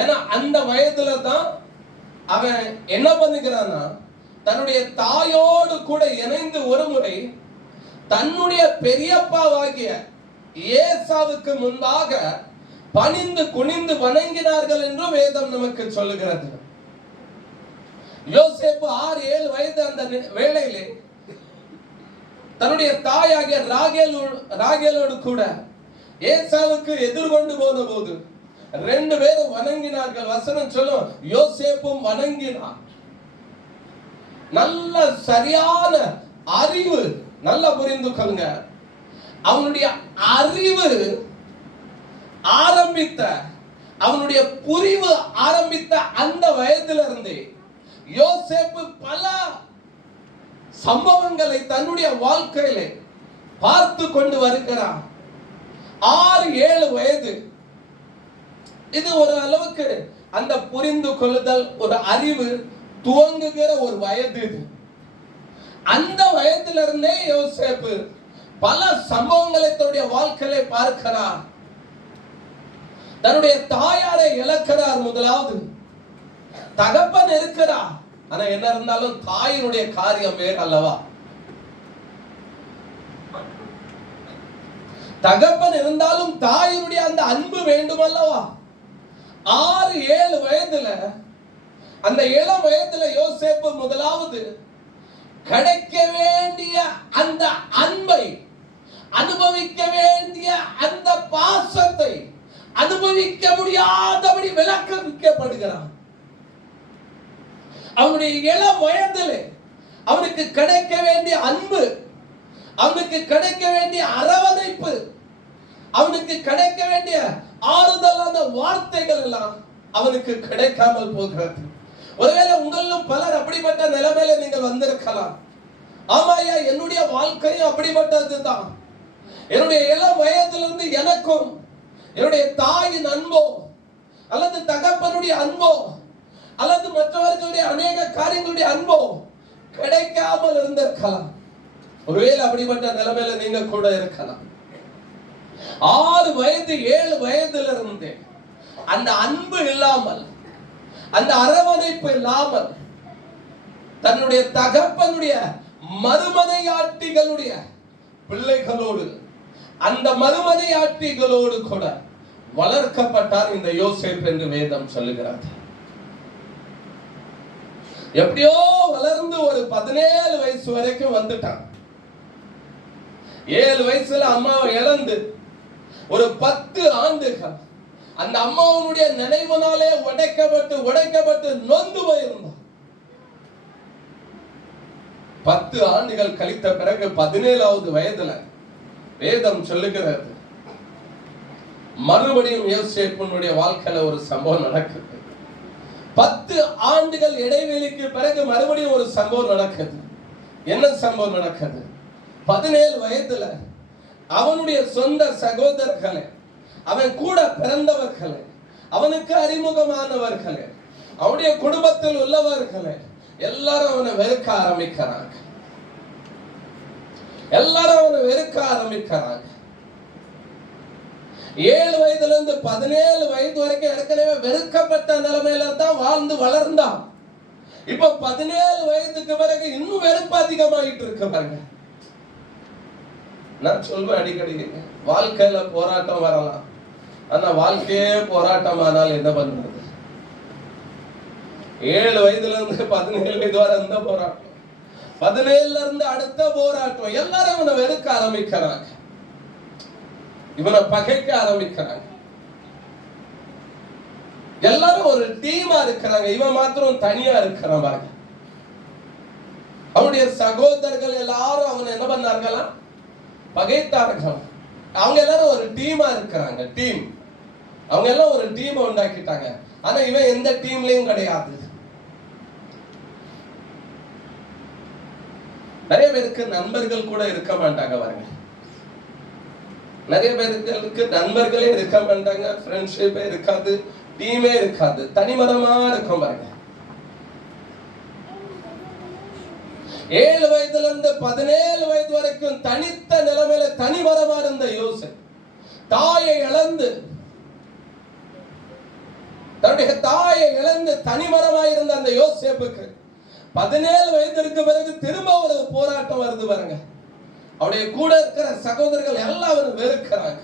ஏன்னா அந்த வயதுல தான் அவன் என்ன பண்ணுகிறான்னா, தன்னுடைய தாயோடு கூட இணைந்து ஒரு முறை தன்னுடைய பெரியப்பாவாகிய ஏசாவுக்கு முன்பாக பணிந்து குனிந்து வணங்கினார்கள் என்று வேதம் நமக்கு சொல்லுகிறது. யோசேப்பு 6-7 வயது அந்த வேளையிலே தன்னுடைய தாயாகிய ராகேலோடு கூட ஏசாவுக்கு எதிர்கொண்டு போன போது 2 பேரும் வணங்கினார்கள். வசனம் சொல்லும், யோசேப்பும் வணங்கினான். நல்ல சரியான அறிவு, நல்லா புரிந்து கொள்ளுங்க, அவனுடைய அறிவு ஆரம்பித்த, அவனுடைய புரிவு ஆரம்பித்த அந்த வயதில இருந்து யோசேப்பு பல சம்பவங்களை தன்னுடைய வாழ்க்கையிலே பார்த்து கொண்டு வருகிறான். 6-7 வயது, இது ஒரு அளவுக்கு அந்த புரிந்து கொள்ளுதல், ஒரு அறிவு துவங்குகிற ஒரு வயது. இது அந்த வயதிலிருந்தே யோசேப்பு பல சம்பவங்களை தன்னுடைய வாழ்க்கையிலே பார்க்கிறார். தன்னுடைய தாயாரை இழக்கிறார். முதலாவது தகப்பன் இருக்கிறார், ஆனா என்ன இருந்தாலும் தாயினுடைய காரியம் வேறு அல்லவா. தகப்பன் இருந்தாலும் தாயினுடைய அந்த அன்பு வேண்டும் அல்லவா. 6-7 வயதுல, அந்த இளம் வயதுல யோசேப்பு முதலாவது கிடைக்க வேண்டிய அந்த அன்பை, அனுபவிக்க வேண்டிய அந்த பாசத்தை அனுபவிக்க முடியாதபடி விலக்கப்படுகிறான். அவனுடைய இளம் வயதிலே அவனுக்கு கிடைக்க வேண்டிய அன்பு, அவனுக்கு கிடைக்க வேண்டிய அரவணைப்பு, அவனுக்கு கிடைக்க வேண்டிய ஆறுதலான வார்த்தைகள் எல்லாம் அவனுக்கு கிடைக்காமல் போகிறது. ஒருவேளை உங்களிலும் பலர் அப்படிப்பட்ட நிலைமையில நீங்கள் வந்திருக்கலாம். ஆமாயா, என்னுடைய வாழ்க்கையும் அப்படிப்பட்டதுதான். என்னுடைய இளம் வயதிலிருந்து எனக்கும் என்னுடைய தாயின் அன்போ அல்லது தகப்பனுடைய அன்போ அல்லது மற்றவர்களுடைய அநேக காரியங்களுடைய அன்போ கிடைக்காமல் இருந்திருக்கலாம். ஒருவேளை அப்படிப்பட்ட நிலைமையில நீங்க கூட இருக்கலாம். 6 வயது 7 வயதுல இருந்து அந்த அன்பு இல்லாமல், அந்த அரவணைப்பு இல்லாமல், தன்னுடைய தகப்பனுடைய மறுமனையாட்டிகளுடைய பிள்ளைகளோடு, அந்த மறுமனையாட்டிகளோடு கூட வளர்க்கப்பட்டார் இந்த யோசேப்பு என்று வேதம் சொல்லுகிறார். எப்படியோ வளர்ந்து ஒரு 17 வயசு வரைக்கும் வந்துட்டான். 7 வயசுல அம்மாவை இழந்து ஒரு 10 ஆண்டுகள் அந்த அம்மாவுடைய நினைவுனாலே உடைக்கப்பட்டு நொந்து போயிருந்தான். 10 ஆண்டுகள் கழித்த பிறகு 17வது வயதுல வேதம் சொல்லுகிறது, மறுபடியும் யோசேப்பினுடைய வாழ்க்கையில ஒரு சம்பவம் நடக்குது. 10 ஆண்டுகள் இடைவெளிக்கு பிறகு மறுபடியும் ஒரு சம்பவம் நடக்குது. என்ன சம்பவம் நடக்குது? 17 வயதுல அவனுடைய சொந்த சகோதரர்களே, அவன் கூட பிறந்தவர்களே, அவனுக்கு அறிமுகமானவர்களே, அவனுடைய குடும்பத்தில் உள்ளவர்களே எல்லாரும் அவனை வெறுக்க ஆரம்பிக்கிறாங்க. எல்லாரும் அவனை வெறுக்க ஆரம்பிக்கிறாங்க. 7 வயதுல இருந்து 17 வயது வரைக்கும் ஏற்கனவே வெறுக்கப்பட்ட நிலைமையில தான் வாழ்ந்து வளர்ந்தான். இப்ப 17 வயதுக்கு பிறகு இன்னும் வெறுப்பு அதிகமாயிட்டு இருக்கு பாருங்க. நான் சொல்வேன் அடிக்கடி, வாழ்க்கையில போராட்டம் வரலாம், ஆனா வாழ்க்கையே போராட்டம் ஆனால் என்ன பண்றது? 7 வயதுல இருந்து 17 வயது வரை இந்த போராட்டம், 17ல இருந்து அடுத்த போராட்டம். எல்லாரும் இவனை வெறுக்க ஆரம்பிக்கிறாங்க, இவனை பகைக்க ஆரம்பிக்கிறாங்க. எல்லாரும் ஒரு டீமா இருக்கிறாங்க, இவன் மாத்திரம் தனியா இருக்கிறான் பாருங்க. அவனுடைய சகோதரர்கள் எல்லாரும் அவனை என்ன பண்ணார்களா? பகைத்தார்கள். அவங்க எல்லாரும் ஒரு டீமா இருக்கிறாங்க, டீம். அவங்க எல்லாம் ஒரு டீம் உண்டாக்கிட்டாங்க. ஆனா இவன் எந்த டீம்லயும் கிடையாது. நிறைய பேருக்கு நண்பர்கள் கூட இருக்க மாட்டாங்க பாருங்க. நிறைய பேருக்கு நண்பர்களே இருக்க மாட்டாங்க, ஃப்ரெண்ட்ஷிப்பே இருக்காது, டீமே இருக்காது, தனிமரமா இருக்கும் பாருங்க. 7 வயதுல இருந்து 17 வயது வரைக்கும் தனித்த நிலைமையில தனிமரமா இருந்த யோசேப், தாயை இழந்து, தன்னுடைய தாயை இழந்து தனிமரமாக இருந்த அந்த யோசேப்புக்கு 17 வயதிற்கு பிறகு திரும்ப ஒரு போராட்டம் வருது பாருங்க. அவருடைய கூட இருக்கிற சகோதரர்கள் எல்லாரும் வெறுக்கிறாங்க.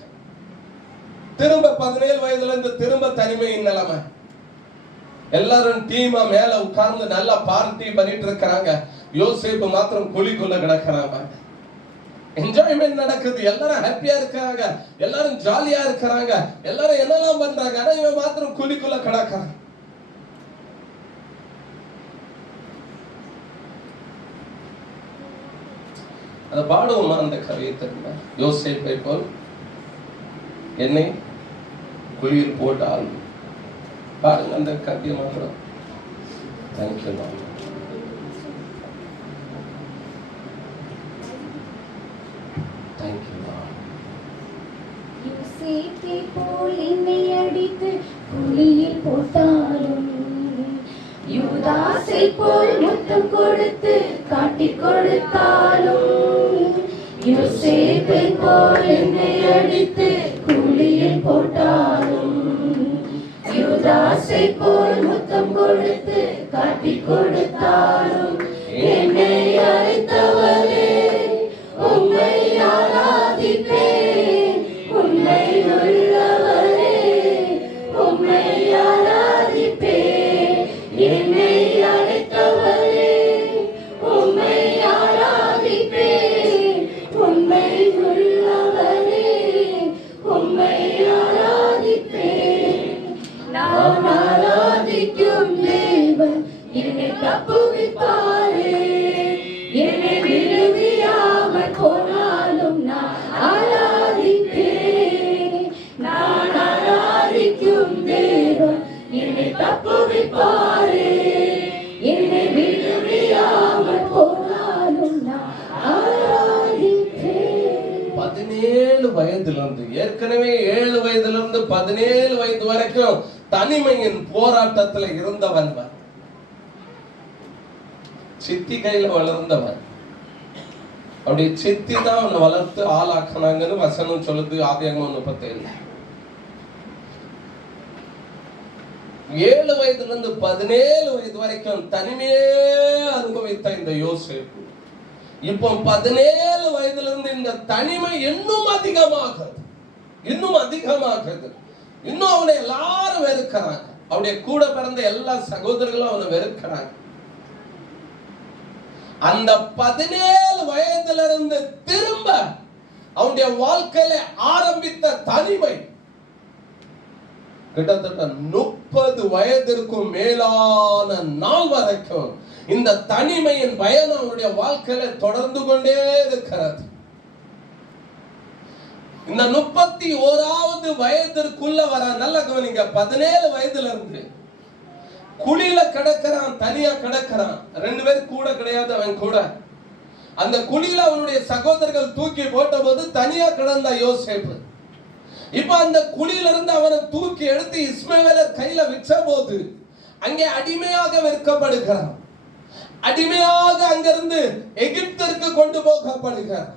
திரும்ப 17 வயதுல இருந்து திரும்ப தனிமையின் நிலைமை. எல்லாரும் டீமா மேல உட்கார்ந்து நல்லா பார்ட்டி பண்ணிட்டு இருக்கிறாங்க. யோசேப்பு மாத்திரம் குழிக்குள்ள கிடக்கிறாங்க. என்ஜாய்மெண்ட் நடக்குது, எல்லாரும் ஹாப்பியா இருக்காங்க, எல்லாரும் ஜாலியா இருக்கிறாங்க, எல்லாரும் என்னெல்லாம் பண்றாங்க. ஆனா இவன் மாத்திரம் குழிக்குள்ள கிடக்கிறான். அதை பாடுவோமா அந்த கவியை தெரியுமா? யோசேப்பை போல் என்னை குழியில் போட்டால் பாருங்க அந்த கவியை மாத்திரம். தேங்க்யூ. யோசேப்பை போல் என்னை அடித்து குழியில் போட்டாலும், யூதாசை போல் முத்தம் கொடுத்து காட்டிக் கொடுத்தாலும், யோசேப்பை போல் என்னை அடித்து குழியில் போட்டாலும், யூதாசை போல் முத்தம் கொடுத்து காட்டிக் கொடுத்தாலும், என்னை அழைத்தவரே உம்மை ஆராதிப்பேன், உம்மை உள்ளவரே உம்மை ஆராதிப்பேன், என்னை அழைத்தவரே உம்மை ஆராதிப்பேன், உம்மை உள்ளவரே உம்மை ஆராதிப்பேன். நான் ஆராதிக்கும் தேவன் என்னை தப்புவிப்பாரே, என்னை விடுவியாமல் போனாலும் நான் ஆராதிப்பேன். நான் ஆராதிக்கும் தேவன் என்னை தப்புவிப்பாரே, என்னை விடுவியாமல் போனாலும் நான் ஆராதிப்பேன். 17 வயதுல இருந்து, ஏற்கனவே 7 வயதுல இருந்து 17 வயது வரைக்கும் தனிமையின் போராட்டத்துல இருந்தவன். சித்தி கையில வளர்ந்தவன். அப்படி சித்தி தான் அவனை வளர்த்து ஆளாக்குனாங்கன்னு வசனம் சொல்லுது. ஆதியாகமம் 37. 7 வயதுல இருந்து 17 வயது வரைக்கும் தனிமையே அனுபவித்த இந்த யோசேப்பு இப்போ 17 வயதுல இருந்து இந்த தனிமை இன்னும் அதிகமாகுது, இன்னும் அவனை எல்லாரும் வெறுக்கிறாங்க. அவனுடைய கூட பிறந்த எல்லா சகோதரர்களும் அவனை வெறுக்கிறாங்க. அந்த 17 வயதுல இருந்து திரும்ப அவனுடைய வாழ்க்கையில ஆரம்பித்த தனிமை கிட்டத்தட்ட 30 வயதிற்கும் மேலான நாள் வரைக்கும் இந்த தனிமையின் பயணம் அவருடைய வாழ்க்கையில தொடர்ந்து கொண்டே இருக்கிறது. இந்த 31வது வயதிற்குள்ள வர, நல்ல கவனிங்க, 17 வயதுல இருந்து குழியில கிடக்கிறான், தனியா கிடக்கிறான். 2 பேர் கூட கிடையாது, அவன் கூட. அந்த குழியில அவனுடைய சகோதரர்கள் தூக்கி போட்ட போது தனியா கிடந்த யோசேப்பு. இப்ப அந்த குழியில இருந்து அவனை தூக்கி எடுத்து இஸ்மவேலர் கையில விற்ற போது அங்கே அடிமையாக விற்கப்படுகிறான். அடிமையாக அங்கிருந்து எகிப்திற்கு கொண்டு போகப்படுகிறான்.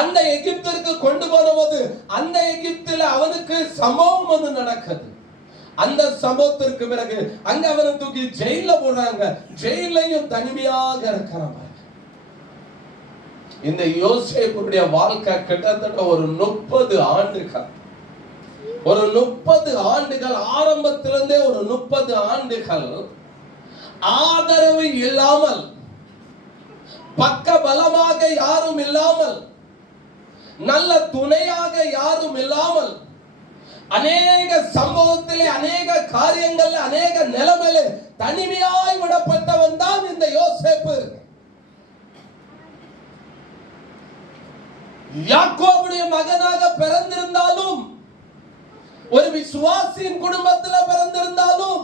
அந்த எகிப்திற்கு கொண்டு போனபோது அந்த எகிப்தில அவனுக்கு சம்பவம் ஒன்று நடக்குது. அந்த சம்பவத்திற்கு பிறகு அங்க அவனை தூக்கி ஜெயில போடுறாங்க. ஜெயிலையும் தனிமையாக இருக்கிறான். இந்த யோசேப்புடைய வாழ்க்கை கிட்டத்தட்ட ஒரு 30 ஆண்டுகள், ஒரு 30 ஆண்டுகள், ஆரம்பத்திலிருந்தே ஒரு 30 ஆண்டுகள் ஆதரவு இல்லாமல், பக்க பலமாக யாரும் இல்லாமல், நல்ல துணையாக யாரும் இல்லாமல், அநேக சம்பவத்திலே, அநேக காரியங்கள்ல, அநேக நிலைமையில தனிமையாய் விடப்பட்டவன் தான் இந்த யோசேப்பு. யாக்கோபுடைய மகனாக பிறந்திருந்தாலும், ஒரு விசுவாசியின் குடும்பத்தில் பிறந்திருந்தாலும்,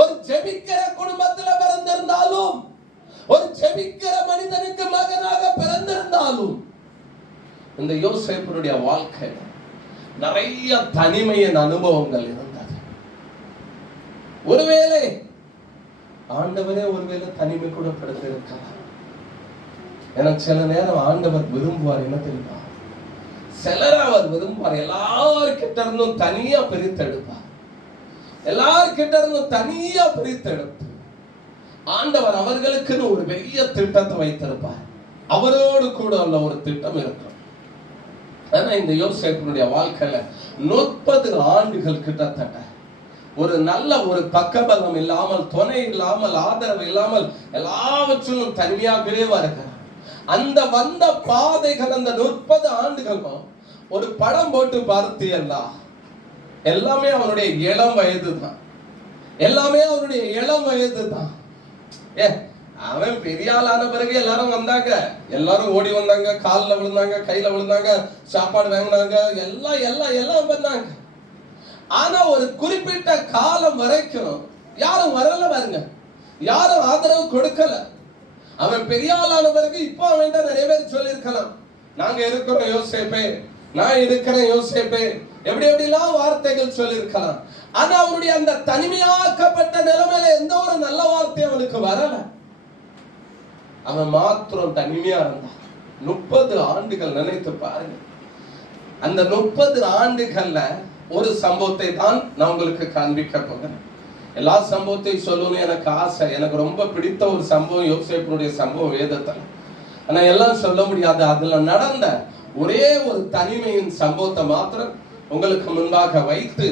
ஒரு ஜெபிக்கிற குடும்பத்தில் பிறந்திருந்தாலும், ஒரு ஜெபிக்கிற மனிதனுக்கு மகனாக பிறந்திருந்தாலும், இந்த யோசேப்புடைய வாழ்க்கை நிறைய தனிமையின் அனுபவங்கள் இருந்தது. ஒருவேளை ஆண்டவரே ஒருவேளை தனிமை கூட படுத்திருக்கலாம். எனக்கு சில நேரம் ஆண்டவர் விரும்புவார் என்ன தெரியுமா? சிலர் அவர் விரும்புவார் எல்லார்கிட்ட இருந்தும் தனியா பிரித்தெடுப்பார். எல்லார்கிட்ட இருந்தும் தனியா பிரித்தெடுத்து ஆண்டவர் அவர்களுக்குன்னு ஒரு பெரிய திட்டத்தை வைத்திருப்பார். அவரோடு கூட உள்ள ஒரு திட்டம் இருக்கும். ஆனா இந்த யோசேப்புடைய வாழ்க்கையில 30 ஆண்டுகள் கிட்டத்தட்ட ஒரு நல்ல ஒரு பக்கபலம் இல்லாமல், துணை இல்லாமல், ஆதரவு இல்லாமல், எல்லாவற்றிலும் தனியாகவே வருகிறார். அந்த வந்த பாதைகள், அந்த 30 ஆண்டுகளும் ஒரு படம் போட்டு பார்த்தீங்களா, எல்லாமே அவருடைய இளம் வயது தான். எல்லாமே அவருடைய இளம் வயது தான். அவன் பெரிய ஆளான பிறகு எல்லாரும் வந்தாங்க, எல்லாரும் ஓடி வந்தாங்க, காலில் விழுந்தாங்க, கையில விழுந்தாங்க, சாப்பாடு வாங்கினாங்க, எல்லாம் எல்லாம் எல்லாம் பண்ணாங்க. ஆனா ஒரு குறிப்பிட்ட காலம் வரைக்கும் யாரும் வரல பாருங்க, யாரும் ஆதரவு கொடுக்கல. அவன் பெரிய ஆளான பிறகு இப்போ அவன் நிறைய பேர் சொல்லியிருக்கலாம், நாங்க இருக்கிறோம் யோசேப்பே, நான் இருக்கிறேன் யோசேப்பே, எப்படி எப்படிலாம் வார்த்தைகள் சொல்லியிருக்கலாம். ஆனா அவனுடைய அந்த தனிமையாக்கப்பட்ட நிலைமையில எந்த ஒரு நல்ல வார்த்தையும் அவனுக்கு வரல. அவன் மாத்திரம் தனிமையா இருந்தான். 30 ஆண்டுகள் நினைத்து பாருங்க. அந்த 30 ஆண்டுகள்ல ஒரு சம்பவத்தை தான் நான் உங்களுக்கு காண்பிக்க போகிறேன். எல்லா சம்பவத்தையும் சொல்லணும்னு எனக்கு ஆசை. எனக்கு ரொம்ப பிடித்த ஒரு சம்பவம் யோசேப்புடைய சம்பவம் வேதத்துல. ஆனா எல்லாம் சொல்ல முடியாது. அதுல நடந்த ஒரே ஒரு தனிமையின் சம்பவத்தை மாத்திரம் உங்களுக்கு முன்பாக வைத்து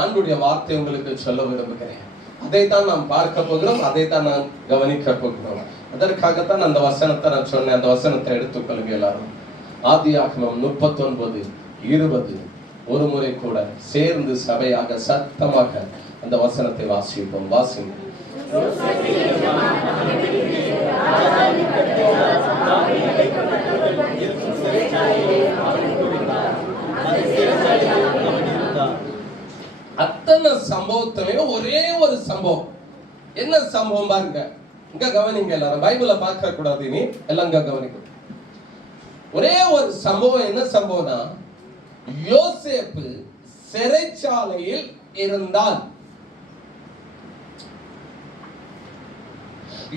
ஆண்டுடைய வார்த்தை உங்களுக்கு சொல்ல விரும்புகிறேன். அதைத்தான் நாம் பார்க்க போகிறோம், அதைத்தான் நாம் கவனிக்க போகிறோம். அதற்காகத்தான் அந்த வசனத்தை நான் சொன்னேன். அந்த வசனத்தை எடுத்துக்கொள்ளுங்க எல்லாரும். ஆதியாகமம் 39:20 ஒரு முறை கூட சேர்ந்து சபையாக சத்தமாக அந்த வசனத்தை வாசிப்போம். வாசிங்க. அத்தனை சம்பவத்திலே ஒரே ஒரு சம்பவம். என்ன சம்பவம் பாருங்க, இங்க கவனிங்க எல்லாரும். பைபிளை பார்க்க கூடாது, நீ எல்லாம் இங்க கவனிக்க. ஒரே ஒரு சம்பவம். என்ன சம்பவம்னா, யோசேப்பு சிறைச்சாலையில் இருந்தான்.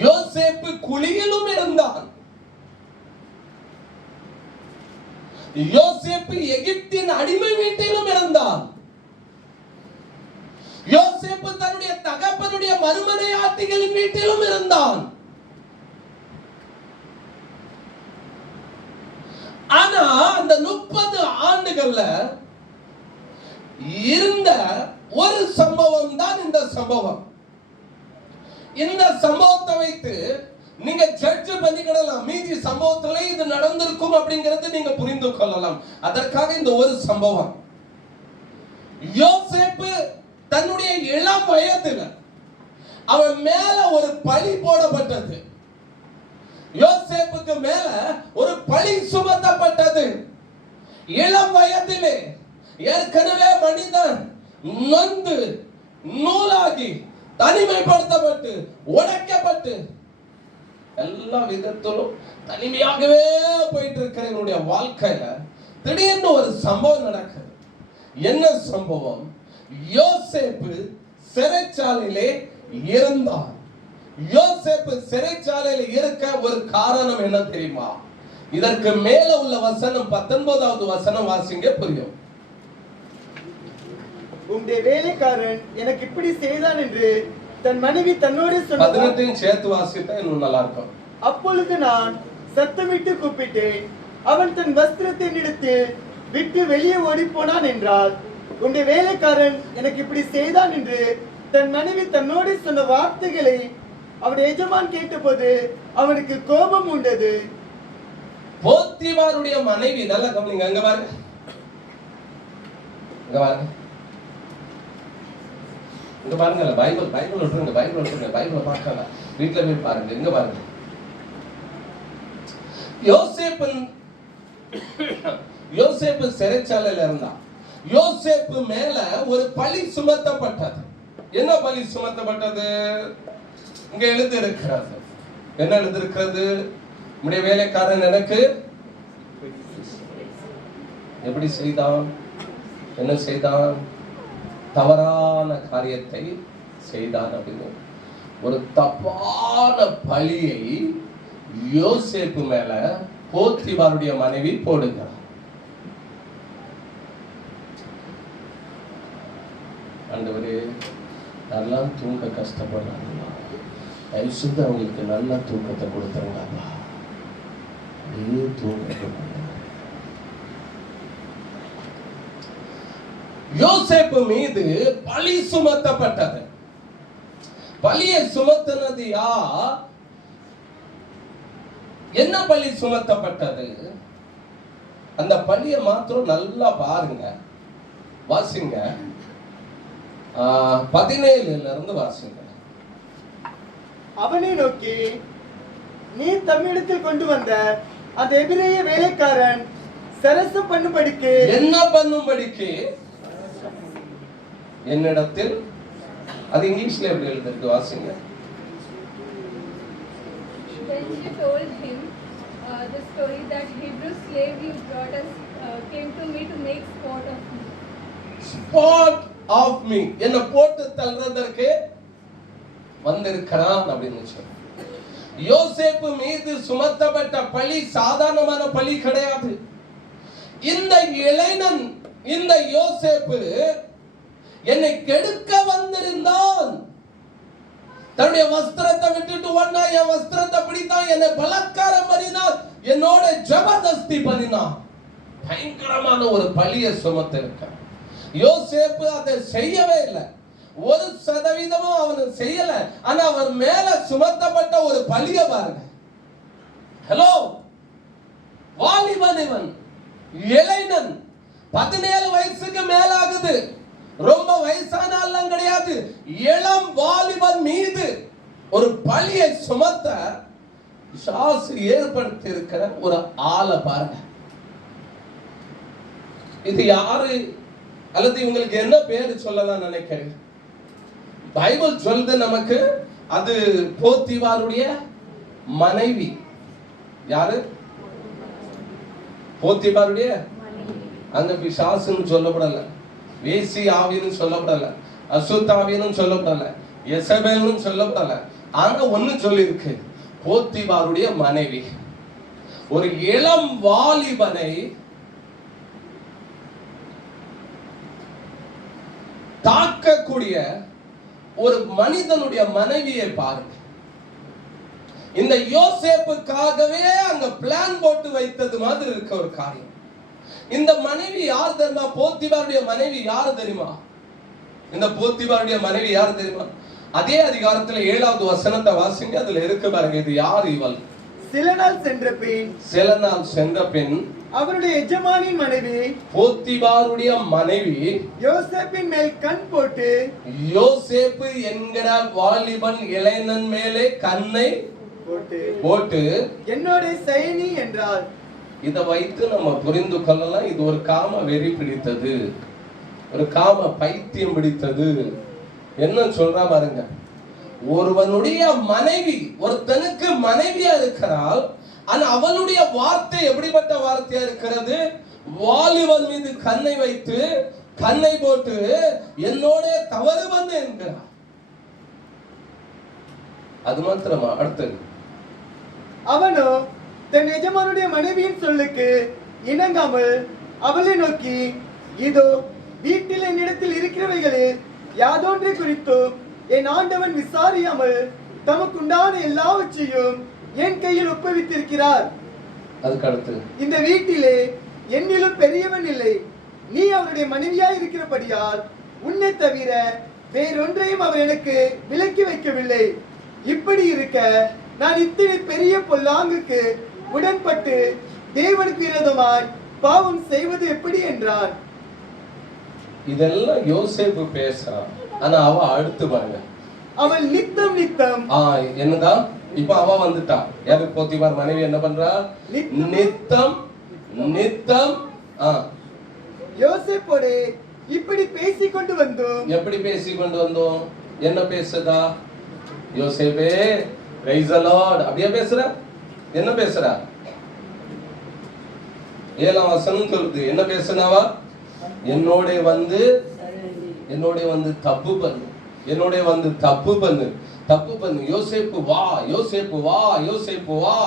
யோசேப்பு குழியிலும் இருந்தான். யோசேப்பு எகிப்தின் அடிமை வீட்டிலும் இருந்தான். யோசேப்பு தன்னுடைய தகப்பனுடைய மறுமனையாட்டிகளின் வீட்டிலும் இருந்தான். ஆனா அந்த 30 ஆண்டுகள்ல இருந்த ஒரு சம்பவம் தான் இந்த சம்பவம். இந்த சம்பவத்தை வைத்து நீங்க ஜட்ஜ் பண்ணிக்கிடலாம். மீதி சம்பவத்துல இது நடந்திருக்கும் அப்படிங்கறது நீங்க புரிந்து கொள்ளலாம். அதற்காக இந்த ஒரு சம்பவம். யோசேப்பு தன்னுடைய இளம் வயதுல அவன் மேல ஒரு பழி போடப்பட்டது. யோசேப்புக்கு மேல ஒரு பழி சுமத்தப்பட்டது. இளம் வயதிலே ஏற்கனவே மனிதன் நொந்து நூலாகி தனிமைப்படுத்தப்பட்டு உடைக்கப்பட்டு எல்லா விதத்திலும் தனிமையாகவே போயிட்டு இருக்கிற என்னுடைய வாழ்க்கையில திடீர்னு ஒரு சம்பவம் நடக்குது. என்ன சம்பவம்? யோசேப்பு சிறைச்சாலையிலே இருந்தார். யோசேப்பு சிறைச்சாலையில இருக்க ஒரு காரணம் என்ன தெரியுமா? இதற்கு மேல உள்ள வசனம் 19வது வசனம் வாசிங்க, புரியும். உம்முடைய வேலைக்காரன் எனக்கு இப்படி செய்தான் என்று தன் மனைவி தன்னோடு சொன்னார். 18 சேர்த்து வாசித்தா இன்னும் நல்லா இருக்கும். அப்பொழுது நான் சத்தமிட்டு கூப்பிட்டேன். அவன் தன் வஸ்திரத்தை எடுத்து விட்டு வெளியே ஓடி போனான் என்றார். உம்முடைய வேலைக்காரன் எனக்கு இப்படி செய்தான் என்று தன் மனைவி தன்னோடு சொன்ன வார்த்தைகளை அவன் எஜமான் கேட்டபோது அவனுக்கு கோபம் உண்டது. போத்திபாருடைய மனைவி, நல்லா கவனிங்க, அங்க பாருங்க, இங்க பாருங்க, இங்க பாருங்க. பைபிள் விட்டுருங்க, பைபிள் பார்க்கல, வீட்டுல போய் பாருங்க. இங்க பாருங்க, யோசேப்பு சிறைச்சாலையில இருந்தான். யோசேப்பு மேல ஒரு பழி சுமத்தப்பட்டது. என்ன பழி சுமத்தப்பட்டது? இங்க எழுதி இருக்கிறது. என்ன எழுதி இருக்கிறது? உம்முடைய வேலைக்காரன் எனக்கு எப்படி செய்தான்? என்ன செய்தான்? தவறான காரியத்தை செய்தான் அப்படின்னு ஒரு தப்பான பழியை யோசேப்பு மேல போத்திபாருடைய மனைவி போடுகிறார். ஆண்டவரே, நல்லா தூங்க கஷ்டப்படுறாங்க, ஐசுத்த அவங்களுக்கு நல்ல தூக்கத்தை கொடுத்துருங்க. யோசேப்பு மீது பழி சுமத்தப்பட்டது. பழியை சுமத்தினது யார்? என்ன பழி சுமத்தப்பட்டது? அந்த பழியை மாத்திரம் நல்லா பாருங்க, வாசிங்க. 17 இருந்து வாசிங்க. அவனை நோக்கி, நீ தம்மிடத்தில் கொண்டு வந்த அந்த எபிரேய வேலைக்காரன் சரசம் பண்ணும்படிக்கு, என்ன பண்ணும்படிக்கு? என்னிடத்தில், அது இங்கிலீஷ்ல எப்படி எழுதிருக்கு, வாசிங்க. Then she told him the story that Hebrew slave you brought us came to me to make sport of me. Sport of me, என்ன போட்டு தள்ளுறதற்கு வந்திருக்கிறான் அப்படின்னு சொல்லி. யோசேப்பு மீது சுமத்தப்பட்ட பழி சாதாரணமான பழி கிடையாது. இந்த இளைஞன், இந்த யோசேப்பு என்னை கெடுக்க வந்திருந்தான். தன்னுடைய வஸ்திரத்தை விட்டுட்டு வந்தா, என் வஸ்திரத்தை பிடித்தான், என்னை பலாத்காரம் பண்ணினான், என்னோட ஜபர்தஸ்தி பண்ணினான். பயங்கரமான ஒரு பழியை சுமத்த இருக்க. யோசேப்பு அதை செய்யவே இல்லை, 1% அவனு செய்யல. ஆனா அவன் மேல சுமத்தப்பட்ட ஒரு பழிய பாருங்க. ஹலோ, வாலிபன், இவன் இளைஞன், 17 வயசுக்கு மேல ஆகுது, ரொம்ப வயசானாலும் கிடையாது. இளம் வாலிபன் மீது ஒரு பழியை சுமத்த பிசாசு ஏற்படுத்தி இருக்கிற ஒரு ஆளை பாருங்க. இது யாரு அல்லது இவங்களுக்கு என்ன பேரு சொல்லலாம் நினைக்கிறேன்? பைபிள் சொல்லுது நமக்கு, அது போத்திபாருடைய மனைவி. யாரு? போத்திபாருடைய, அங்க பிசாசுன்னு சொல்லப்படல, வேசி ஆவின்னு சொல்லப்படல, அசுத்தாவின்னு சொல்லப்படல, எசபேல்னு சொல்லப்படல. அங்க ஒண்ணு சொல்லி இருக்கு, போத்திபாருடைய மனைவி. ஒரு இளம் வாலிபனை தாக்கக்கூடிய ஒரு மனிதனுடைய மனைவியை பாருங்க. இந்த யோசேப்புக்காகவே அங்க பிளான் போட்டு வைத்தது மாதிரி இருக்க ஒரு காரியம். இந்த மனைவி யார் தெரியுமா? போத்திபாருடைய மனைவி யார் தெரியுமா? இந்த போத்திபாருடைய மனைவி யார் தெரியுமா? அதே அதிகாரத்துல 7வது வசனத்தை வாசிங்க, அதுல இருக்கு பாருங்க. இது யார் இவள்? சில நாள் சென்ற பின் அவருடைய எஜமானின் மனைவி போத்திபாருடைய மனைவி யோசேப்பின் மேல் கண் போட்டு யோசேப்பு என்கிற வாலிபன் இளைஞன் மேலே கண்ணை போட்டு என்னோட சயனி என்றாள். இதை வைத்து நம்ம புரிந்து கொள்ளலாம், இது ஒரு காம வெறி பிடித்தது, ஒரு காம பைத்தியம் பிடித்தது. என்ன சொல்றா பாருங்க, ஒருவனுடைய மனைவி ஒருத்தனுக்கு மனைவியா இருக்கிறாள், ஆனா அவளுடைய வார்த்தை எப்படிப்பட்ட வார்த்தையா இருக்கிறது? வாலிபன் மீது கண்ணை வைத்து கண்ணை போட்டு என்னோட தவறு வந்து என்கிறார். அது மாத்திரமா? அடுத்தது, அவனோ தன் எஜமானுடைய மனைவியின் சொல்லுக்கு இணங்காமல் அவளை நோக்கி, இதோ வீட்டில் என்னிடத்தில் இருக்கிறவைகளில் யாதொன்றை குறித்தும் என் ஆண்டவன் விசாரியாமல் தமக்குண்டான எல்லாவற்றையும் என் கையில் ஒப்புவித்திருக்கிறார். அதுக்கு அடுத்து, இந்த வீட்டிலே என்னிலும் பெரியவன் இல்லை, நீ அவருடைய மனைவியாய் இருக்கிறபடியால் உன்னை தவிர வேறொன்றையும் அவர் எனக்கு விலக்கி வைக்கவில்லை. இப்படி இருக்க நான் இத்தனை பெரிய பொல்லாங்குக்கு உடன்பட்டு தேவனுக்கு விரோதமாய் பாவம் செய்வது எப்படி என்றான். இதெல்லாம் யோசேப்பு பேசுறான். ஆனா அவ அடுத்து பாருங்க, அவள் நித்தம் என்னதான் இப்ப அவ வந்துட்டா. யாரு? போத்திபார் மனைவி என்ன பண்றா? நித்தம் யோசேப்போடு இப்படி பேசிக்கொண்டு வந்தோம். எப்படி பேசிக்கொண்டு வந்தோம்? என்ன பேசுதா? யோசேப்பே பிரைஸ் தி லார்ட் அப்படியே பேசுற. என்ன பேசுற? 7ஆம் வசனம் சொல்லுது, என்ன பேசுனாவா? என்னோட வந்து தப்பு பண்ணு, என்னோட வந்து தப்பு பண்ணு. யோசேப்பு வா, யோசேப்பு வா, யோசேப்பு வா.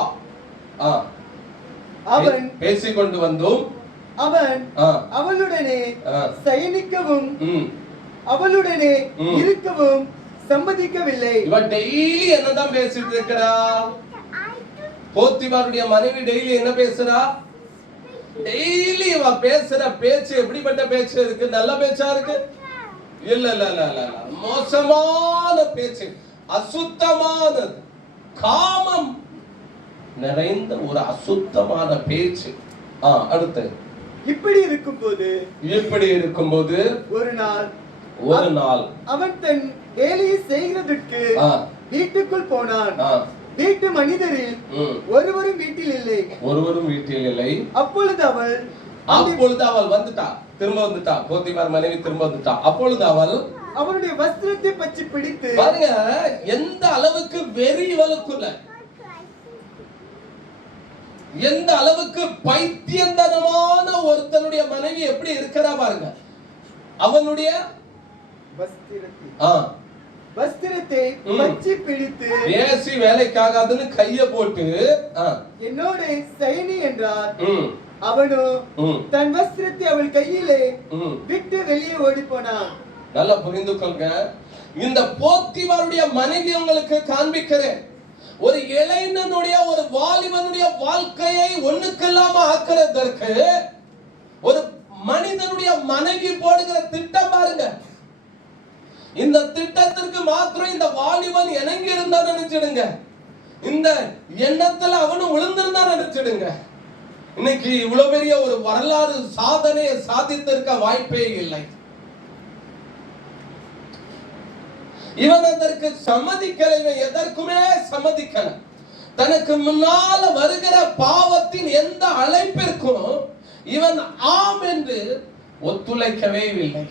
அவன் பேசிக்கொண்டு வந்தோம். அவன் அவளுடனே சயனிக்கவும் அவளுடனே இருக்கவும் சம்மதிக்கவில்லை. இவன் டெய்லி என்னதான் பேசிட்டு இருக்கிறா? போத்திபாருடைய மனைவி டெய்லி என்ன பேசுறா? டெய்லி இவ பேசுற பேச்சு எப்படிப்பட்ட பேச்சு இருக்கு? நல்ல பேச்சா இருக்கு? இல்ல, மோசமான பேச்சு, அசுத்தமானது, காமம் நிறைந்த ஒரு அசுத்தமான பேச்சு. அடுத்து, இப்படி இருக்கும்போது ஒரு நாள் அவன் தன் வேலையை செய்கிறதற்கு வீட்டுக்குள் போனான். வீட்டு மனிதரில் ஒருவரும் வீட்டில் இல்லை. அப்பொழுது அவள் வந்துட்டா, திரும்ப வந்துட்டா. போத்திபார் மனைவி திரும்ப வந்துட்டா. அப்பொழுது அவள் அவனுடைய வஸ்திரத்தை பற்றி பிடித்து, பாருங்க எந்த அளவுக்கு வெறி இவளுக்குள்ள, எந்த அளவுக்கு பைத்தியந்தனமான ஒருத்தனுடைய மனைவி எப்படி இருக்கிறா பாருங்க. அவனுடைய வஸ்திரத்தை பற்றி பிடித்து பேசி வேலைக்காகாதுன்னு கைய போட்டு என்னோட சயனி என்றார். அவனோ தன் வஸ்திரத்தை அவள் கையிலே விட்டு வெளியே ஓடி போனான். நல்லா புரிந்து கொள்க, இந்த போத்திபாருடைய மனைவி உங்களுக்கு காண்பிக்கிறேன். ஒரு இளைஞனுடைய, ஒரு வாலிபனுடைய வாழ்க்கையை ஒண்ணுக்கெல்லாம ஆக்குறதற்கு ஒரு மனிதனுடைய மனைவி போடுகிற திட்டம் பாருங்க. இந்த திட்டத்திற்கு மாத்திரம் இந்த வாலிபன் இணங்கி இருந்தா நினைச்சிடுங்க, இந்த எண்ணத்துல அவனும் விழுந்திருந்தா நினைச்சிடுங்க, இன்னைக்கு இவ்வளவு பெரிய ஒரு வரலாறு சாதனையை சாதித்திருக்க வாய்ப்பே இல்லை. இவன் அதற்கு சம்மதிக்கல, இவன் எதற்குமே சம்மதிக்கல. தனக்கு முன்னால வருகிற பாவத்தின் எந்த அழைப்பிற்கும் இவன் ஆம் என்று ஒத்துழைக்கவே இல்லை.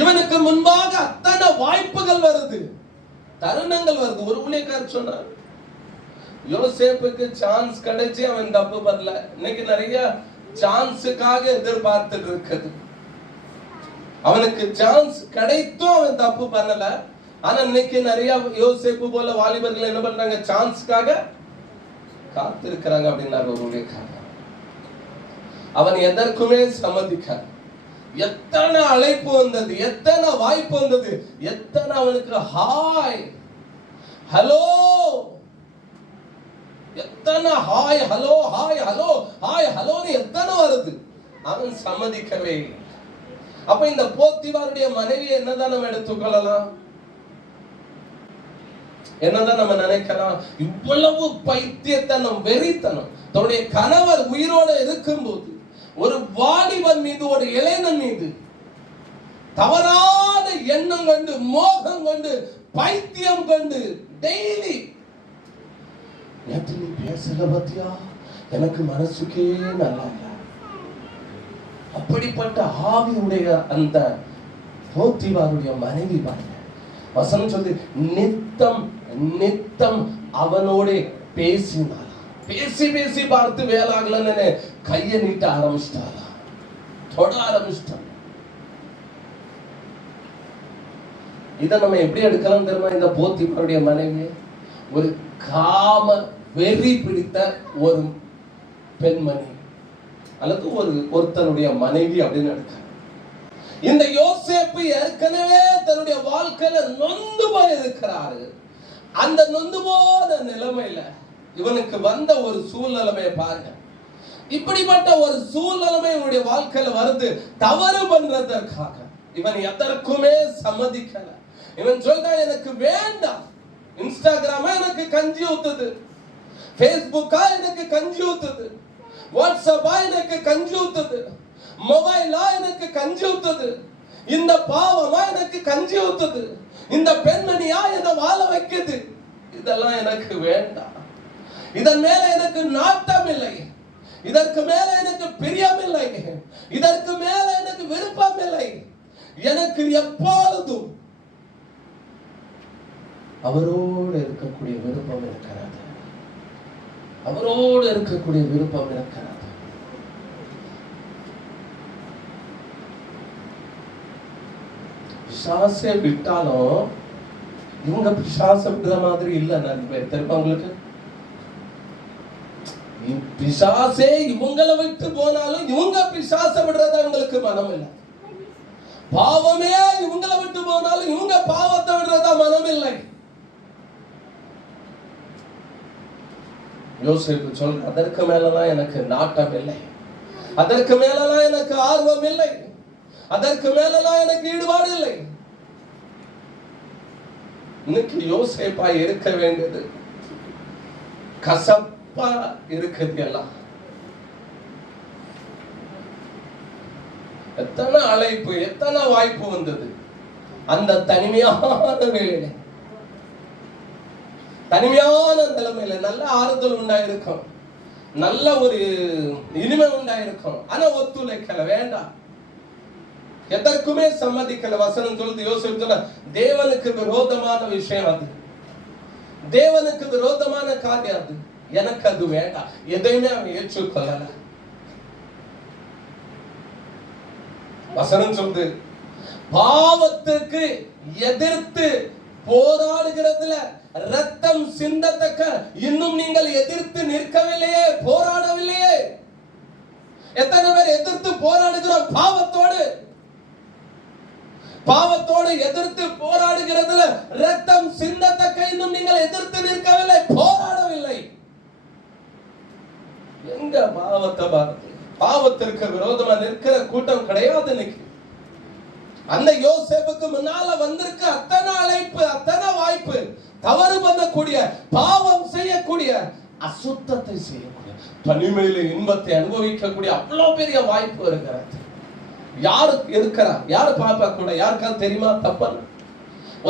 இவனுக்கு முன்பாக அத்தனை வாய்ப்புகள் வருது, தருணங்கள் வருது. ஒரு ஊழியக்காரர் சொன்னார், யோசேப்புக்கு சான்ஸ் கிடைச்சி அவன் தப்பு பண்ணல. இன்னைக்கு நிறைய சான்ஸுக்காக எதிர்பார்த்துட்டு இருக்குது. அவனுக்கு சான்ஸ் கிடைத்தும் அவன் தப்பு பண்ணல. ஆனா இன்னைக்கு நிறைய யோசேப்பு போல வாலிபர்கள் என்ன பண்றாங்க? சான்ஸ்க்காக காத்து இருக்கிறாங்க அப்படின்னாரு ஒரு ஊழியக்காரர். அவன் எதற்குமே சம்மதிக்க. எத்தனை அழைப்பு வந்தது, எத்தனை வாய்ப்பு வந்தது, எத்தனை அவனுக்கு ஹாய் ஹலோ, எத்தனை hi hello hi hello hi ஹலோன்னு எத்தனை வருது, அவன் சம்மதிக்கவே. அப்ப இந்த போத்திபாருடைய மனைவி என்னதான் நம்ம எடுத்துக்கொள்ளலாம்? என்னதான் நம்ம நினைக்கலாம், இவ்வளவு பைத்தியத்தனம், வெறித்தனம். தன்னுடைய கணவர் உயிரோடு இருக்கும்போது ஒரு வாலிபன் மீது, ஒரு இளைஞன் மீது தவறான எண்ணம் கொண்டு, மோகம் கொண்டு, பைத்தியம் கொண்டு டெய்லி நேற்று நீ பேசல பத்தியா, எனக்கு மனசுக்கே நல்லா இல்ல. அப்படிப்பட்ட ஆவியுடைய அந்த போத்திபாருடைய மனைவி பாருங்க, வசனம் சொல்லி நித்தம் நித்தம் அவனோட பேசினாள். பேசி பேசி பார்த்து வேலாகலன்னு கையை நீட்ட ஆரம்பிச்சிட்டாளா, தொட ஆரம்பிச்சிட்டான். இதை நம்ம எப்படி எடுக்கலாம் தெரியுமா? இந்த போத்திபாருடைய மனைவி ஒரு காம வெறி பிடித்த ஒரு பெண்மணி அல்லது ஒருத்தனுடைய மனைவி அப்படின்னு எடுக்க. இந்த யோசேப்பு ஏற்கனவே தன்னுடைய வாழ்க்கையில நொந்து போய் இருக்கிறாரு. அந்த நொந்து போன நிலைமையில இவனுக்கு வந்த ஒரு சூழ்நிலைமையை பாருங்க. இப்படிப்பட்ட ஒரு சூழ்நிலைமை இவனுடைய வாழ்க்கையில வருது. தவறு பண்றதற்காக இவன் எதற்குமே சம்மதிக்கல. இவன் சொல்றான், எனக்கு வேண்டாம், இன்ஸ்டாகிராமா எனக்கு கஞ்சி ஊத்துது, பேஸ்புக்கா எனக்கு கஞ்சி ஊத்துது, வாட்ஸ்அப்பா எனக்கு கஞ்சி ஊத்துது, மொபைலா எனக்கு கஞ்சி ஊத்துது, இந்த பாவமா எனக்கு கஞ்சி ஊத்துது, இந்த பெண்மணியா என்னை வாழ வைக்குது, இதெல்லாம் எனக்கு வேண்டாம். இதன் மேல எனக்கு நாட்டம் இல்லை, இதற்கு மேல எனக்கு பிரியம் இல்லை, இதற்கு மேல எனக்கு விருப்பம் இல்லை. எனக்கு எப்பொழுதும் அவரோடு இருக்கக்கூடிய விருப்பம் இருக்கிறது, அவரோடு இருக்கக்கூடிய விருப்பம் இருக்கிறது. பிசாசை விட்டாலும் இவங்க பிசாசை விடுற மாதிரி இல்ல. தெரியுமா உங்களுக்கு? பிசாசே இவங்களை விட்டு போனாலும் இவங்க பிசாசை விடுறத அவங்களுக்கு மனம் இல்லை. பாவமே இவங்களை விட்டு போனாலும் இவங்க பாவத்தை விடுறதா மனம் இல்லை. யோசேப்பு சொல்ற, அதற்கு மேலலாம் எனக்கு நாட்டம் இல்லை, அதற்கு மேலலாம் எனக்கு ஆர்வம் இல்லை, அதற்கு மேலலாம் எனக்கு ஈடுபாடு இல்லை. இன்னைக்கு யோசேப்பா இருக்க வேண்டியது கசப்பா இருக்குது. எல்லாம் எத்தனை அழைப்பு, எத்தனை வாய்ப்பு வந்தது. அந்த தனிமையான வேளையில, தனிமையான நிலைமையில நல்ல ஆறுதல் உண்டாயிருக்கும், நல்ல ஒரு இனிமை உண்டாயிருக்கும். ஆனா ஒத்துழைக்கல, வேண்டாம், எதற்குமே சம்மதிக்கல. வசனம் சொல்லுது, யோசேப்பு சொல்ல, தேவனுக்கு விரோதமான விஷயம் அது, தேவனுக்கு விரோதமான காரியம் அது, எனக்கு அது வேண்டாம். எதையுமே அவன் ஏற்றுக்கொள்ளல. வசனம் சொல்லுது, பாவத்துக்கு எதிர்த்து போராடுகிறதுல ரத்தம் சிந்தத்தக்க இன்னும் நீங்கள் எதிர்த்து நிற்கவில்லையே, போராடவில்லையே. எத்தனை பேர் எதிர்த்து போராடுகிறோம் பாவத்தோடு? பாவத்தோடு எதிர்த்து போராடுகிறதுல ரத்தம் சிந்தத்தக்க இன்னும் நீங்கள் எதிர்த்து நிற்கவில்லை, போராடவில்லை. எங்க பாவத்தை பார்த்து? பாவத்திற்கு விரோதமா நிற்கிற கூட்டம் கிடையாது இன்னைக்கு. அந்த யோசேப்புக்கு முன்னால வந்திருக்க அத்தனை அழைப்பு, அத்தனை வாய்ப்பு, தவறு பண்ணக்கூடிய, பாவம் செய்யக்கூடிய, அசுத்தத்தை செய்யக்கூடிய, தனிமையில இன்பத்தை அனுபவிக்கக்கூடிய அவ்வளவு பெரிய வாய்ப்பு இருக்கிறது. யாரு இருக்கிறா? யாரு பாப்பா கூட? யாருக்காவது தெரியுமா? தப்பல்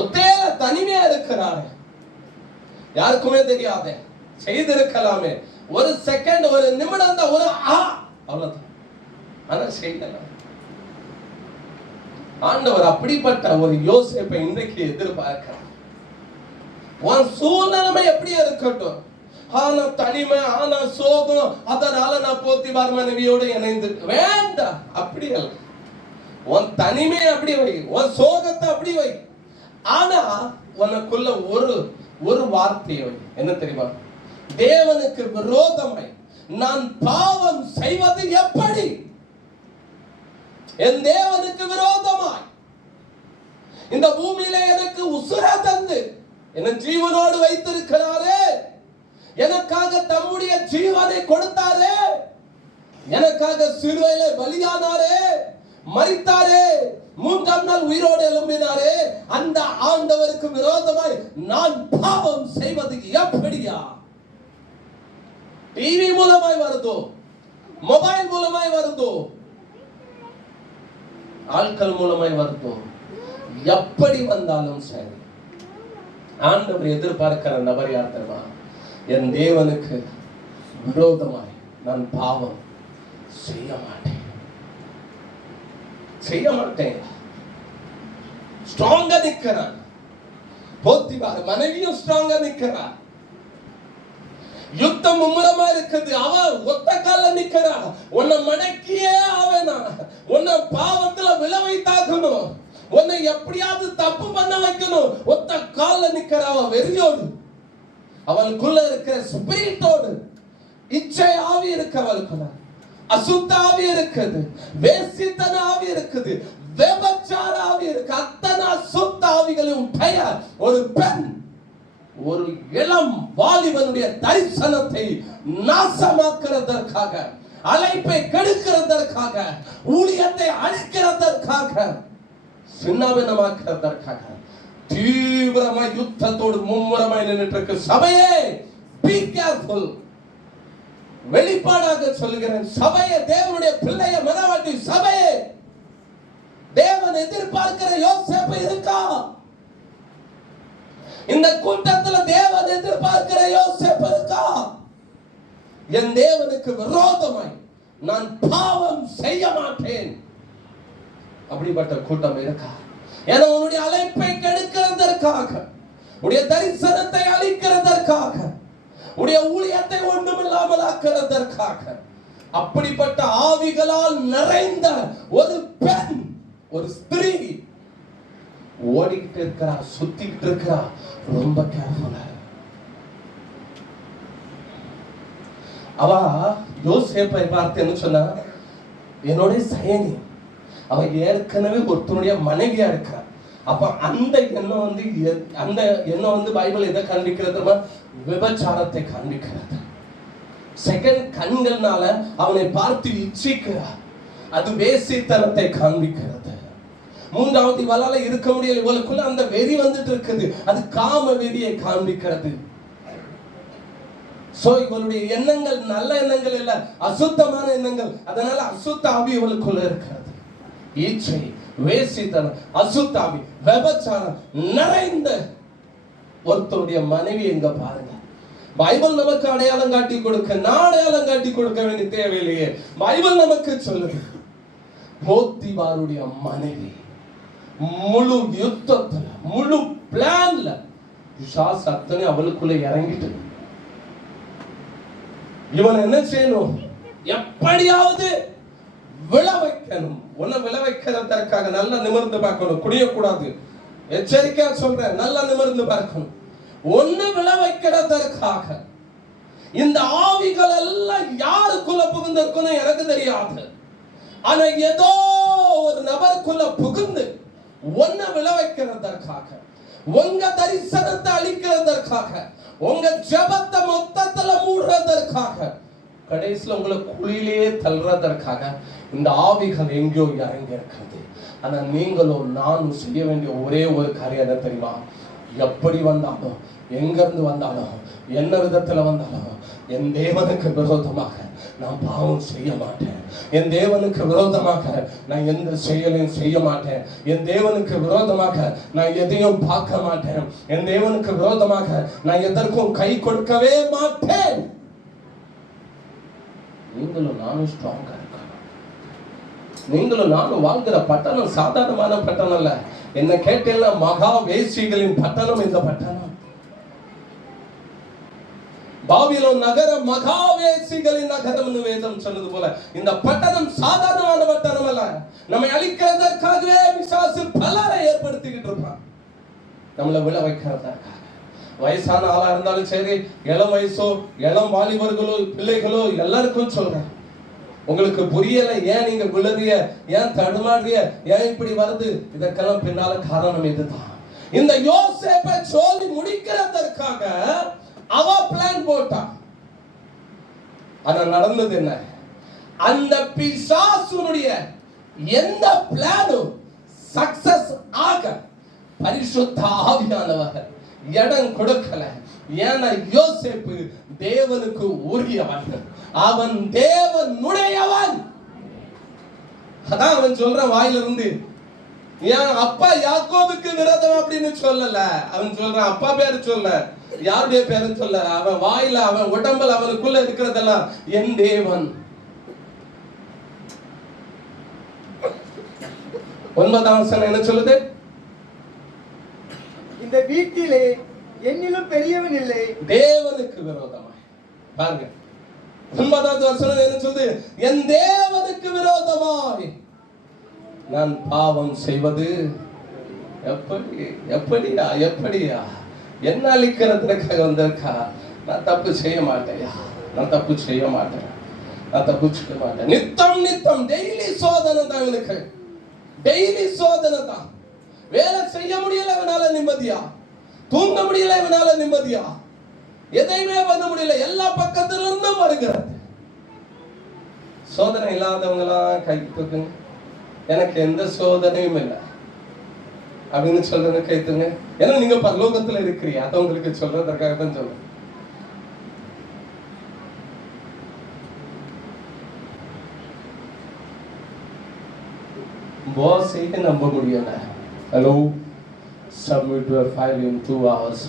ஒத்தேல தனிமையா இருக்கிறாரு, யாருக்குமே தெரியாதே. செய்திருக்கலாமே, ஒரு செகண்ட், ஒரு நிமிடம் தான், ஒரு அவ்வளவுதான். ஆனா செய்யல. ஆண்டவர் அப்படிப்பட்ட ஒரு யோசேப்பை இன்றைக்கு எதிர்பார்க்கிறார். உன் சூழ்நிலைமை எப்படியே இருக்கட்டும், ஆனா தனிமை, ஆனா சோகம், அதனால நான் போத்திபார் மனைவியோடு இணைந்து வேண்டாம். அப்படி அல்ல. உன் தனிமையை அப்படி வை, உன் சோகத்தை அப்படி வை. ஆனா உனக்குள்ள ஒரு வார்த்தையை வை. என்ன தெரியுமா? தேவனுக்கு விரோதமாய் நான் பாவம் செய்வது எப்படி? என் தேவனுக்கு விரோதமாய் இந்த பூமியில எனக்கு உசுர தந்து என்ன ஜீவனோடு வைத்திருக்கிறாரே, எனக்காக தம்முடைய ஜீவனை கொடுத்தாரே, எனக்காக சிலுவையிலே பலியானாரே, மரித்தாரே, மூன்றாம் நாள் உயிரோடு எழும்பினாரே, அந்த ஆண்டவருக்கு விரோதமாய் நான் பாவம் செய்வது எப்படியா? டிவி மூலமாய் வருதோ, மொபைல் மூலமாய் வருதோ, ஆட்கள் மூலமாய் வருதோ, எப்படி வந்தாலும் சரி, ஆண்டவர் எதிர்பார்க்கிற நபர் யார் தெரியுமா? என் தேவனுக்கு விரோதமாய் நான் பாவம் செய்ய மாட்டேன். ஸ்ட்ராங்கா நிக்கிறான். போத்திபார் மனைவியும் ஸ்ட்ராங்கா நிக்கிறான். யுத்தம் மும்முரமா இருக்குது. அவ ஒத்த கால நிக்கிறா. உன்னை மடக்கியே ஆவேனா, உன்னை பாவத்துல விளைவைத்தாக்கணும், உன்னை எப்படியாவது தப்பு பண்ண வைக்கணும். ஒத்த கால நிக்கிற அவ வெறியோடு, அவளுக்குள்ள இருக்கிற ஸ்பிரிட்டோடு, இச்சை ஆவி இருக்கு, அவளுக்குள்ள அசுத்த ஆவி இருக்குது, வேசித்தன ஆவி இருக்குது, விபச்சார ஆவி இருக்கு. அத்தனை அசுத்த ஆவிகளையும் ஒரு பெண், ஒரு இளம் வாலிபனுடைய தரிசனத்தை நாசமாக்குறதற்காக, அழைப்பை கெடுக்கிறதற்காக, ஊழியத்தை அழிக்கிறதற்காக, சின்னபின்னமாக்குறதற்காக தீவிரமாய் யுத்தத்தோடு மும்முரமாய் நின்றுட்டு இருக்கு சபையே. Be careful. வெளிப்பாடாக சொல்லுகிறேன், சபையே, தேவனுடைய பிள்ளைய மனவாட்டி சபையே, தேவன் எதிர்பார்க்கிற யோசேப்பு இருக்கா? இந்த கூட்டத்துல தேவன் எதிர்பார்க்கிற யோசேப்பு இருக்கா? என் தேவனுக்கு விரோதமாய் நான் பாவம் செய்ய மாட்டேன், அப்படிப்பட்ட கூட்டம் இருக்கா? ஏன்னா உன்னுடைய அழைப்பை கெடுக்கிறதற்காக, உடைய தரிசனத்தை அழிக்கிறதற்காக, உடைய ஊழியத்தை ஒன்றுமில்லாமல் ஆக்கிறதற்காக, அப்படிப்பட்ட ஆவிகளால் நிறைந்த ஒரு பெண், ஒரு ஸ்திரீ ஓடிக்கிட்டு இருக்கிறா, சுத்திக்கிட்டு இருக்கிறா. ரொம்ப கேர்ஃபுல்லா. அவ யோசேப்பை பார்த்து என்ன சொன்னா, என்னோட சயனி, அவ ஏற்கனவே ஒருத்தனுடைய மனைவியா இருக்கிறா. அப்ப அந்த எண்ணம் வந்து பைபிள் எதை காண்பிக்கிறது? விபச்சாரத்தை காண்பிக்கிறது. செகண்ட் கண்கள்னால அவனை பார்த்து இச்சிக்கிறார், அது வேசித்தனத்தை காண்பிக்கிறது. மூன்றாவது, இவளால இருக்க முடியல, இவளுக்குள்ள அந்த வெறி வந்துட்டு இருக்குது, அது காம வெறியை காண்பிக்கிறது. சோ இவளுடைய எண்ணங்கள் நல்ல எண்ணங்கள் இல்ல, அசுத்தமான எண்ணங்கள். அதனால அசுத்த ஆவி இவளுக்குள்ள இருக்கிறது. ஈச்சை, வேசித்தனம், அசுத்த ஆவி, விபச்சாரம் நிறைந்த ஒருத்தருடைய மனைவி எங்க பாருங்க. பைபிள் நமக்கு அடையாளம் காட்டி கொடுக்க, நான் அடையாளம் காட்டி கொடுக்க வேண்டிய தேவையில்லையே. பைபிள் நமக்கு சொல்லுது, போத்திபாருடைய மனைவி முழு யுத்தத்துல, முழு பிளான்ல பிசாசு அத்தனை அவளுக்குள்ள இறங்கிட்டு, இவன் என்ன செய்யணும்? எப்படியாவது விழ வைக்கணும். உன்னை விழ வைக்கிறதற்காக நல்லா நிமிர்ந்து பார்க்கணும், குடியக்கூடாது. எச்சரிக்கையா சொல்றேன், நல்லா நிமிர்ந்து பார்க்கணும். ஒண்ணு விழ வைக்கிறதற்காக. இந்த ஆவிகள் எல்லாம் யாருக்குள்ள புகுந்திருக்கணும் எனக்கு தெரியாது. ஆனா ஏதோ ஒரு நபருக்குள்ள புகுந்து ஒன்ன விழ வைக்கிறதற்காக, உங்க தரிசனத்தை அளிக்கிறதற்காக, உங்க ஜெபத்தை மொத்தத்துல மூடுறதற்காக, கடைசியில் உங்களை குழியிலேயே தள்ளுறதற்காக இந்த ஆவிகள் எங்கேயோ இறங்கி இருக்கிறது. ஆனா நீங்களும் நானும் செய்ய வேண்டிய ஒரே ஒரு காரியம் என்ன தெரியுமா? எப்படி வந்தாலும், எங்க இருந்து வந்தாலும், என்ன விதத்துல வந்தாலும், என் தேவனுக்கு விரோதமாக நான் பாவம் செய்ய மாட்டேன். என் தேவனுக்கு விரோதமாக நான் எந்த செயலையும் செய்ய மாட்டேன். என் தேவனுக்கு விரோதமாக நான் எதையும் பார்க்க மாட்டேன். என் தேவனுக்கு விரோதமாக நான் எதற்கும் கை கொடுக்கவே மாட்டேன். நீங்களும் நானும் ஸ்ட்ராங்கா இருக்கணும். நீங்களும் நானும் வாழ்கிற பட்டணம் சாதாரணமான பட்டணம் அல்ல. என்ன கேட்டேன்னா, மகா வேசிகளின் பட்டணம் இந்த பட்டணம். பாபிலோன் நகரம் மகாவேசிகளின் நகரம் வேதம் சொன்னது போல இந்த பட்டணம் சாதாரணமான பட்டணம் அல்ல. நம்மை அழிக்கிறதற்காகவே பிசாசு பலரை ஏற்படுத்திக்கிட்டு இருப்பான், நம்மளை விழ வைக்கிறதற்காக. வயசான ஆளா இருந்தாலும் சரி, இளம் வயசோ, இளம் வாலிபர்களோ, பிள்ளைகளோ, எல்லாருக்கும் சொல்றேன், உங்களுக்கு புரியல ஏன் நீங்க விழுறிய, ஏன் தடுமாறிய, ஏன் இப்படி வருது, இதற்கெல்லாம் பின்னால காரணம் இதுதான். இந்த யோசேப்பை சொல்லி முடிக்கிறதற்காக அவ பிளான் போட்டா. ஆனா நடந்தது என்ன? அந்த பிசாசுனுடைய எந்த பிளானும் சக்சஸ் ஆக பரிசுத்த ஆவியானவர் இடம் கொடுக்கல. ஏன்னா யோசேப்பு தேவனுக்கு உரியவன், அவன் தேவனுடையவன். அதான் அவன் சொல்ற வாயிலிருந்து, என் அப்பா யாக்கோபுக்கு விரோதம் அப்படின்னு சொல்லல. அவன் சொல்றான் அப்பா பேரு சொல்ல, யாருடைய பேரு சொல்ல. அவன் வாயில, அவன் உடம்புல, அவனுக்குள்ள இருக்கிறதெல்லாம் என் தேவன். 9ஆம் வசனம் என்ன சொல்லுது? இந்த வீட்டிலே என்னிலும் பெரியவன் இல்லை. தேவனுக்கு விரோதமாய். பாருங்க 9வது வசனம் என்ன சொல்லுது? என் தேவனுக்கு விரோதமாய் நான் பாவம் செய்வது எப்படியா என்ன அழிக்கிறதுக்காக வந்திருக்கா? நான் தப்பு செய்ய மாட்டேயா, நான் தப்பு செய்ய மாட்டேன். நித்தம் டெய்லி சோதனை தான் இவனுக்கு, டெய்லி சோதனை தான். வேலை செய்ய முடியல இவனால நிம்மதியா, தூங்க முடியல இவனால நிம்மதியா, எதையுமே பண்ண முடியல, எல்லா பக்கத்துல இருந்தும் வருகிறது. சோதனை இல்லாதவங்க எல்லாம் கை தூக்குங்க. எனக்கு எந்த சோதனையும் இல்லை அப்படின்னு சொல்றது கை தூங்க. ஏன்னா நீங்க பரலோகத்துல இருக்கிறீங்க, அதை உங்களுக்கு சொல்றதற்காக தான் சொல்றேன். பாஸையே நம்ப முடியல. Hello, submit your file in 2 hours.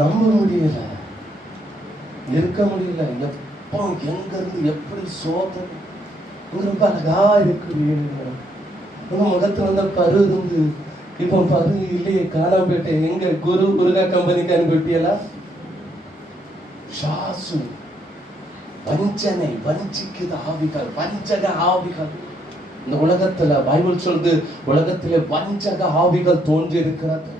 நம்ப முடியல, இருக்க முடியல. எப்போ எங்க இருந்து எப்படி சோதனை. ரொம்ப அழகா இருக்கிறீங்க, உங்க முகத்துல வந்த பரு இருந்து இப்போ பரு இல்லையே, காணாம போயிட்டேன். எங்க குருகா கம்பெனிக்கு அனுப்பிட்டியலா? ஷாசு வஞ்சனை, வஞ்சிக்குது ஆவிகள், வஞ்சக ஆவிகள். இந்த உலகத்துல பைபிள் சொல்றது, உலகத்திலே வஞ்சக ஆவிகள் தோன்றி இருக்கிறது.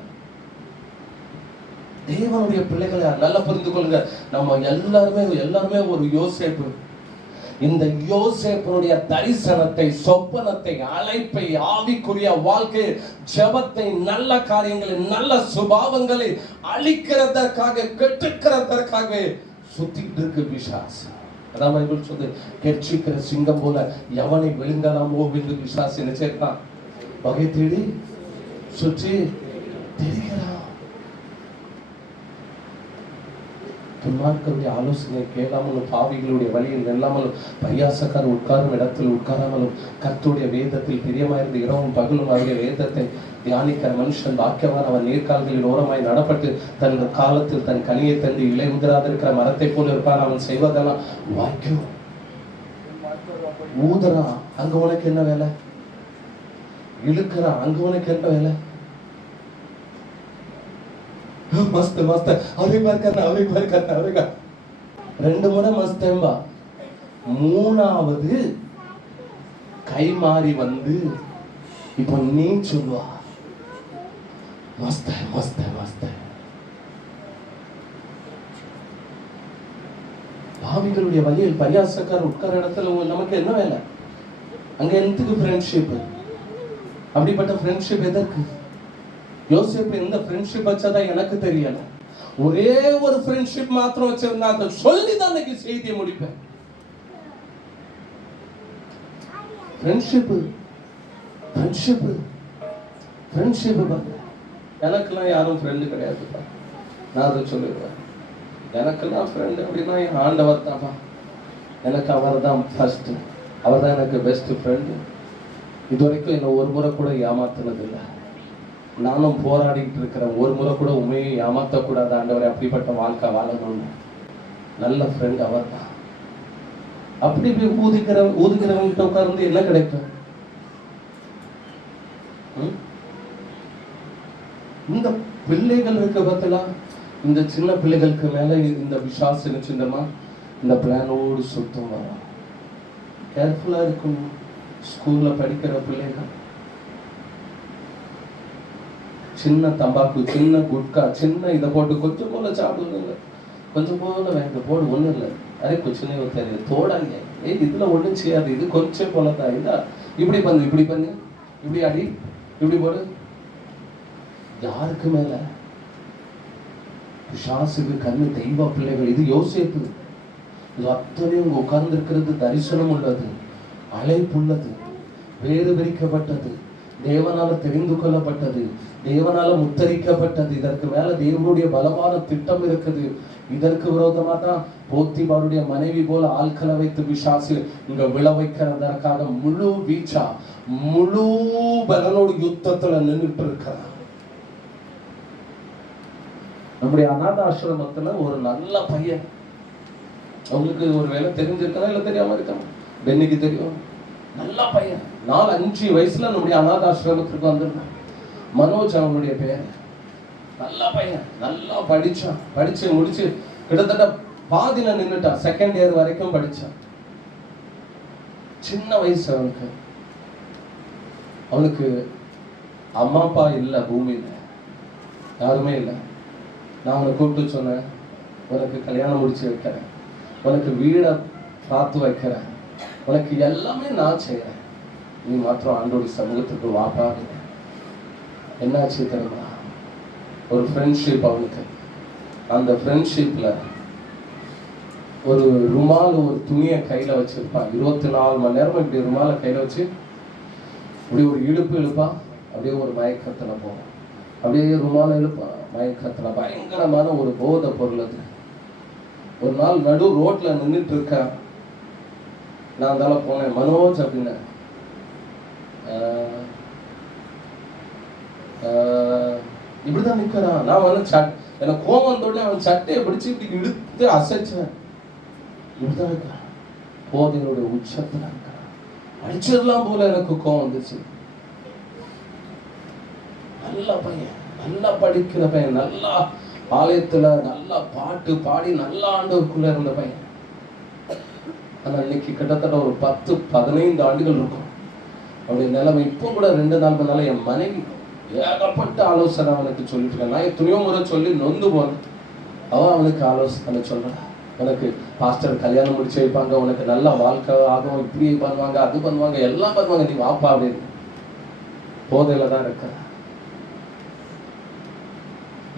தேவனுடைய பிள்ளைகளை நல்லா புரிந்து கொள்ளுங்க. நம்ம எல்லாருமே ஒரு யோசேப்பு. இந்த யோசேப்புடைய தரிசனத்தை, சொப்பனத்தை, அழைப்பை, ஆவிக்குரிய வாழ்க்கை, ஜெபத்தை, நல்ல காரியங்களை, நல்ல சுபாவங்களை அழிக்கிறதற்காக, கெட்டுக்கிறதற்காகவே சுத்திட்டு இருக்கு பிசாசு. அதான் பைபிள் சொல்லுது, கெர்ச்சிக்கிற சிங்கம் போல எவனை விழுங்கலாமோ என்று பிசாசு நினைச்சிருக்கான். வகை தேடி சுற்றி தெரிகிறான். துன்மார்க்கருடைய ஆலோசனை கேளாமலும், பாவிகளுடைய வழியில் வெல்லாமலும், பரியாசக்கார உட்காரும் இடத்தில் உட்காராமலும், கர்த்தருடைய வேதத்தில் பிரியமாயிருந்து இரவும் பகலும் அவருடைய வேதத்தை தியானிக்கிற மனுஷன் பாக்கியவான். அவன் நீர்க்கால்களில் ஓரமாய் நடப்பட்டு தன் காலத்தில் தன் கனியை தந்து இலை உதிராதிருக்கிற மரத்தை போல இருப்பான். அவன் செய்வதெல்லாம் வாய்க்கும். ஊதுறா, அங்க உனக்கு என்ன வேலை? இழுக்கிறா, அங்க உனக்கு என்ன வேலை? மஸ்த் மஸ்த் அவரே பார்க்க 2 முறை மஸ்தேம்பா, 3வது கை மாறி வந்து இப்போ நீ சொல்லுவா மஸ்த மஸ்த மஸ்த. பாவிகளுடைய வழியில் பரியாசக்கார உட்கார இடத்துல நமக்கு என்ன வேலை? அங்க எதுக்கு ஃப்ரெண்ட்ஷிப்? அப்படிப்பட்ட ஃப்ரெண்ட்ஷிப் எதற்கு? யோசேப்பு எந்த ஃப்ரெண்ட்ஷிப் வச்சதா எனக்கு தெரியல. ஒரே ஒரு ஃப்ரெண்ட்ஷிப் மாத்திரம் வச்சிருந்தா அதை சொல்லி தான் இன்னைக்கு செய்தியை முடிப்பேன். ஃப்ரெண்ட்ஷிப் ஃப்ரெண்ட்ஷிப் ஃப்ரெண்ட்ஷிப் எனக்கெல்லாம் யாரும் ஃப்ரெண்டு கிடையாதுப்பா. நான் அதை சொல்லிடுவேன். எனக்கெல்லாம் ஃப்ரெண்டு அப்படின்னா என் ஆண்டவர் தான்ப்பா. எனக்கு அவர் தான் ஃபர்ஸ்ட், அவர் தான் எனக்கு பெஸ்ட் ஃப்ரெண்டு. இது வரைக்கும் என்னை ஒரு முறை கூட ஏமாத்தினதில்லை. நானும் போராடிட்டு இருக்கிறேன். ஒரு முறை கூட உண்மையை ஏமாற்றக்கூடாது ஆண்டவரை, அப்படிப்பட்ட வாழ்க்கை வாழணும்னு. நல்ல ஃப்ரெண்ட் அவர் தான். அப்படி ஊதுகிறவங்கிட்ட உட்கார்ந்து என்ன கிடைக்கும்? இந்த பிள்ளைகள் இருக்க பார்த்தலாம், இந்த சின்ன பிள்ளைகளுக்கு மேல இந்த விசுவாசம் சின்னமா இந்த பிளானோடு சுத்தம் வரும். கேர்ஃபுல்லா இருக்கணும். ஸ்கூல்ல படிக்கிற பிள்ளைகள் சின்ன தம்பாக்கு, சின்ன குட்கா, சின்ன இதை போட்டு கொஞ்சம் போல சாப்பிடுங்க, கொஞ்சம் போல வேங்க போடு, ஒன்றும் இல்லை. அரே குச்சினே தெரியுது தோடாங்க, இதுல ஒன்றும் செய்யாது, இது கொஞ்சம் போல தான். இதா இப்படி பண்ணு, இப்படி பண்ணு, இப்படி அடி, இப்படி போடு. யாருக்கு மேல? பிசாசுக்கு கண்ணு தெய்வ பிள்ளைகள். இது யோசேப்பு. இது அத்தனையும் இங்க உட்கார்ந்து இருக்கிறது தரிசனம் உள்ளது, அழைப்புள்ளது, வேறு பிரிக்கப்பட்டது, தேவனால தெரிந்து கொள்ளப்பட்டது, தேவனால முத்தரிக்கப்பட்டது. இதற்கு மேல தேவனுடைய பலமான திட்டம் இருக்குது. இதற்கு விரோதமா தான் போத்திபாருடைய மனைவி போல ஆட்களை வைத்து பிசாசு இங்க விழ வைக்கிறதற்காக முழு வீச்சா முழு பலனோடு யுத்தத்துல நின்றுட்டு இருக்கிறார். நம்முடைய அநாத ஆசிரமத்துல ஒரு நல்ல பையன், அவங்களுக்கு ஒரு வேலை தெரிஞ்சிருக்கா இல்ல தெரியாம இருக்காங்க, பென்னிக்கு தெரியும், நல்ல பையன், 4-5 வயசுல நம்முடைய அநாத ஆசிரமத்திற்கு வந்திருந்தான். மனோஜ் அவனுடைய பேர். நல்ல பையன், நல்லா படிச்சான், படிச்சு முடிச்சு கிட்டத்தட்ட பாதியில நின்றுட்டான், 2nd இயர் வரைக்கும் படிச்சான். சின்ன வயசு அவனுக்கு. அவனுக்கு அம்மா அப்பா இல்லை, பூமியில யாருமே இல்லை. நான் அவனை கூப்பிட்டு சொன்னேன், உனக்கு கல்யாணம் முடிச்சு வைக்கிறேன், உனக்கு வீடை பார்த்து வைக்கிறேன், உனக்கு எல்லாமே நான் செய்யறேன், நீ மாத்திரம் ஆண்டோடைய சமூகத்துக்கு வாப்பா. என்னாச்சு தெரியுமா? ஒரு ஃப்ரெண்ட்ஷிப் அவனுக்கு. அந்த ஃப்ரெண்ட்ஷிப்ல ஒரு ருமால், ஒரு துணியை கையில வச்சிருப்பான். 24 மணி நேரம் இப்படி ருமாலை கையில வச்சு இப்படி ஒரு இழுப்பு இழுப்பான், அப்படியே ஒரு மயக்கத்துல போவான், அப்படியே ருமாலை இழுப்பான், மயக்கத்துல. பயங்கரமான ஒரு போதை பொருள் அது. ஒரு நாள் நடு ரோட்ல நின்றுட்டு இருக்கேன், நான் தால போனேன், மனோஜ் அப்படின்னு. இப்படிதான் நிக்கிறான். நான் வந்து எனக்கு கோவம் வந்தோடனே அவன் சட்டையை பிடிச்சு இப்படி இழுத்து அசைச்சேன். இப்படிதான் இருக்கிறான், போதையோட உச்சத்துல இருக்கிறான். அடிச்சிடலாம் போல எனக்கு கோவம் வந்துச்சு. நல்ல பையன், நல்லா படிக்கிற பையன், நல்லா ஆலயத்துல நல்லா பாட்டு பாடி நல்லா ஆண்டவருக்குள்ள இருந்த பையன். ஆனா இன்னைக்கு கிட்டத்தட்ட ஒரு 10-15 ஆண்டுகள் இருக்கும் அவருடைய நிலைமை. இப்போ கூட 2 நாள் முன்னால என் மனைவி ஏகப்பட்ட ஆலோசனை அவனுக்கு சொல்லிட்டு இருக்கேன். நான் எத்தனையோ முறை சொல்லி நொந்து போனேன். அவனுக்கு ஆலோசனை சொல்றேன், உனக்கு பாஸ்டர் கல்யாணம் முடிச்சு வைப்பாங்க, உனக்கு நல்ல வாழ்க்கை ஆகும், இப்படி பண்ணுவாங்க, அது பண்ணுவாங்க, எல்லாம் பண்ணுவாங்க, நீ வாப்பா அப்படின்னு. போதையில தான் இருக்க.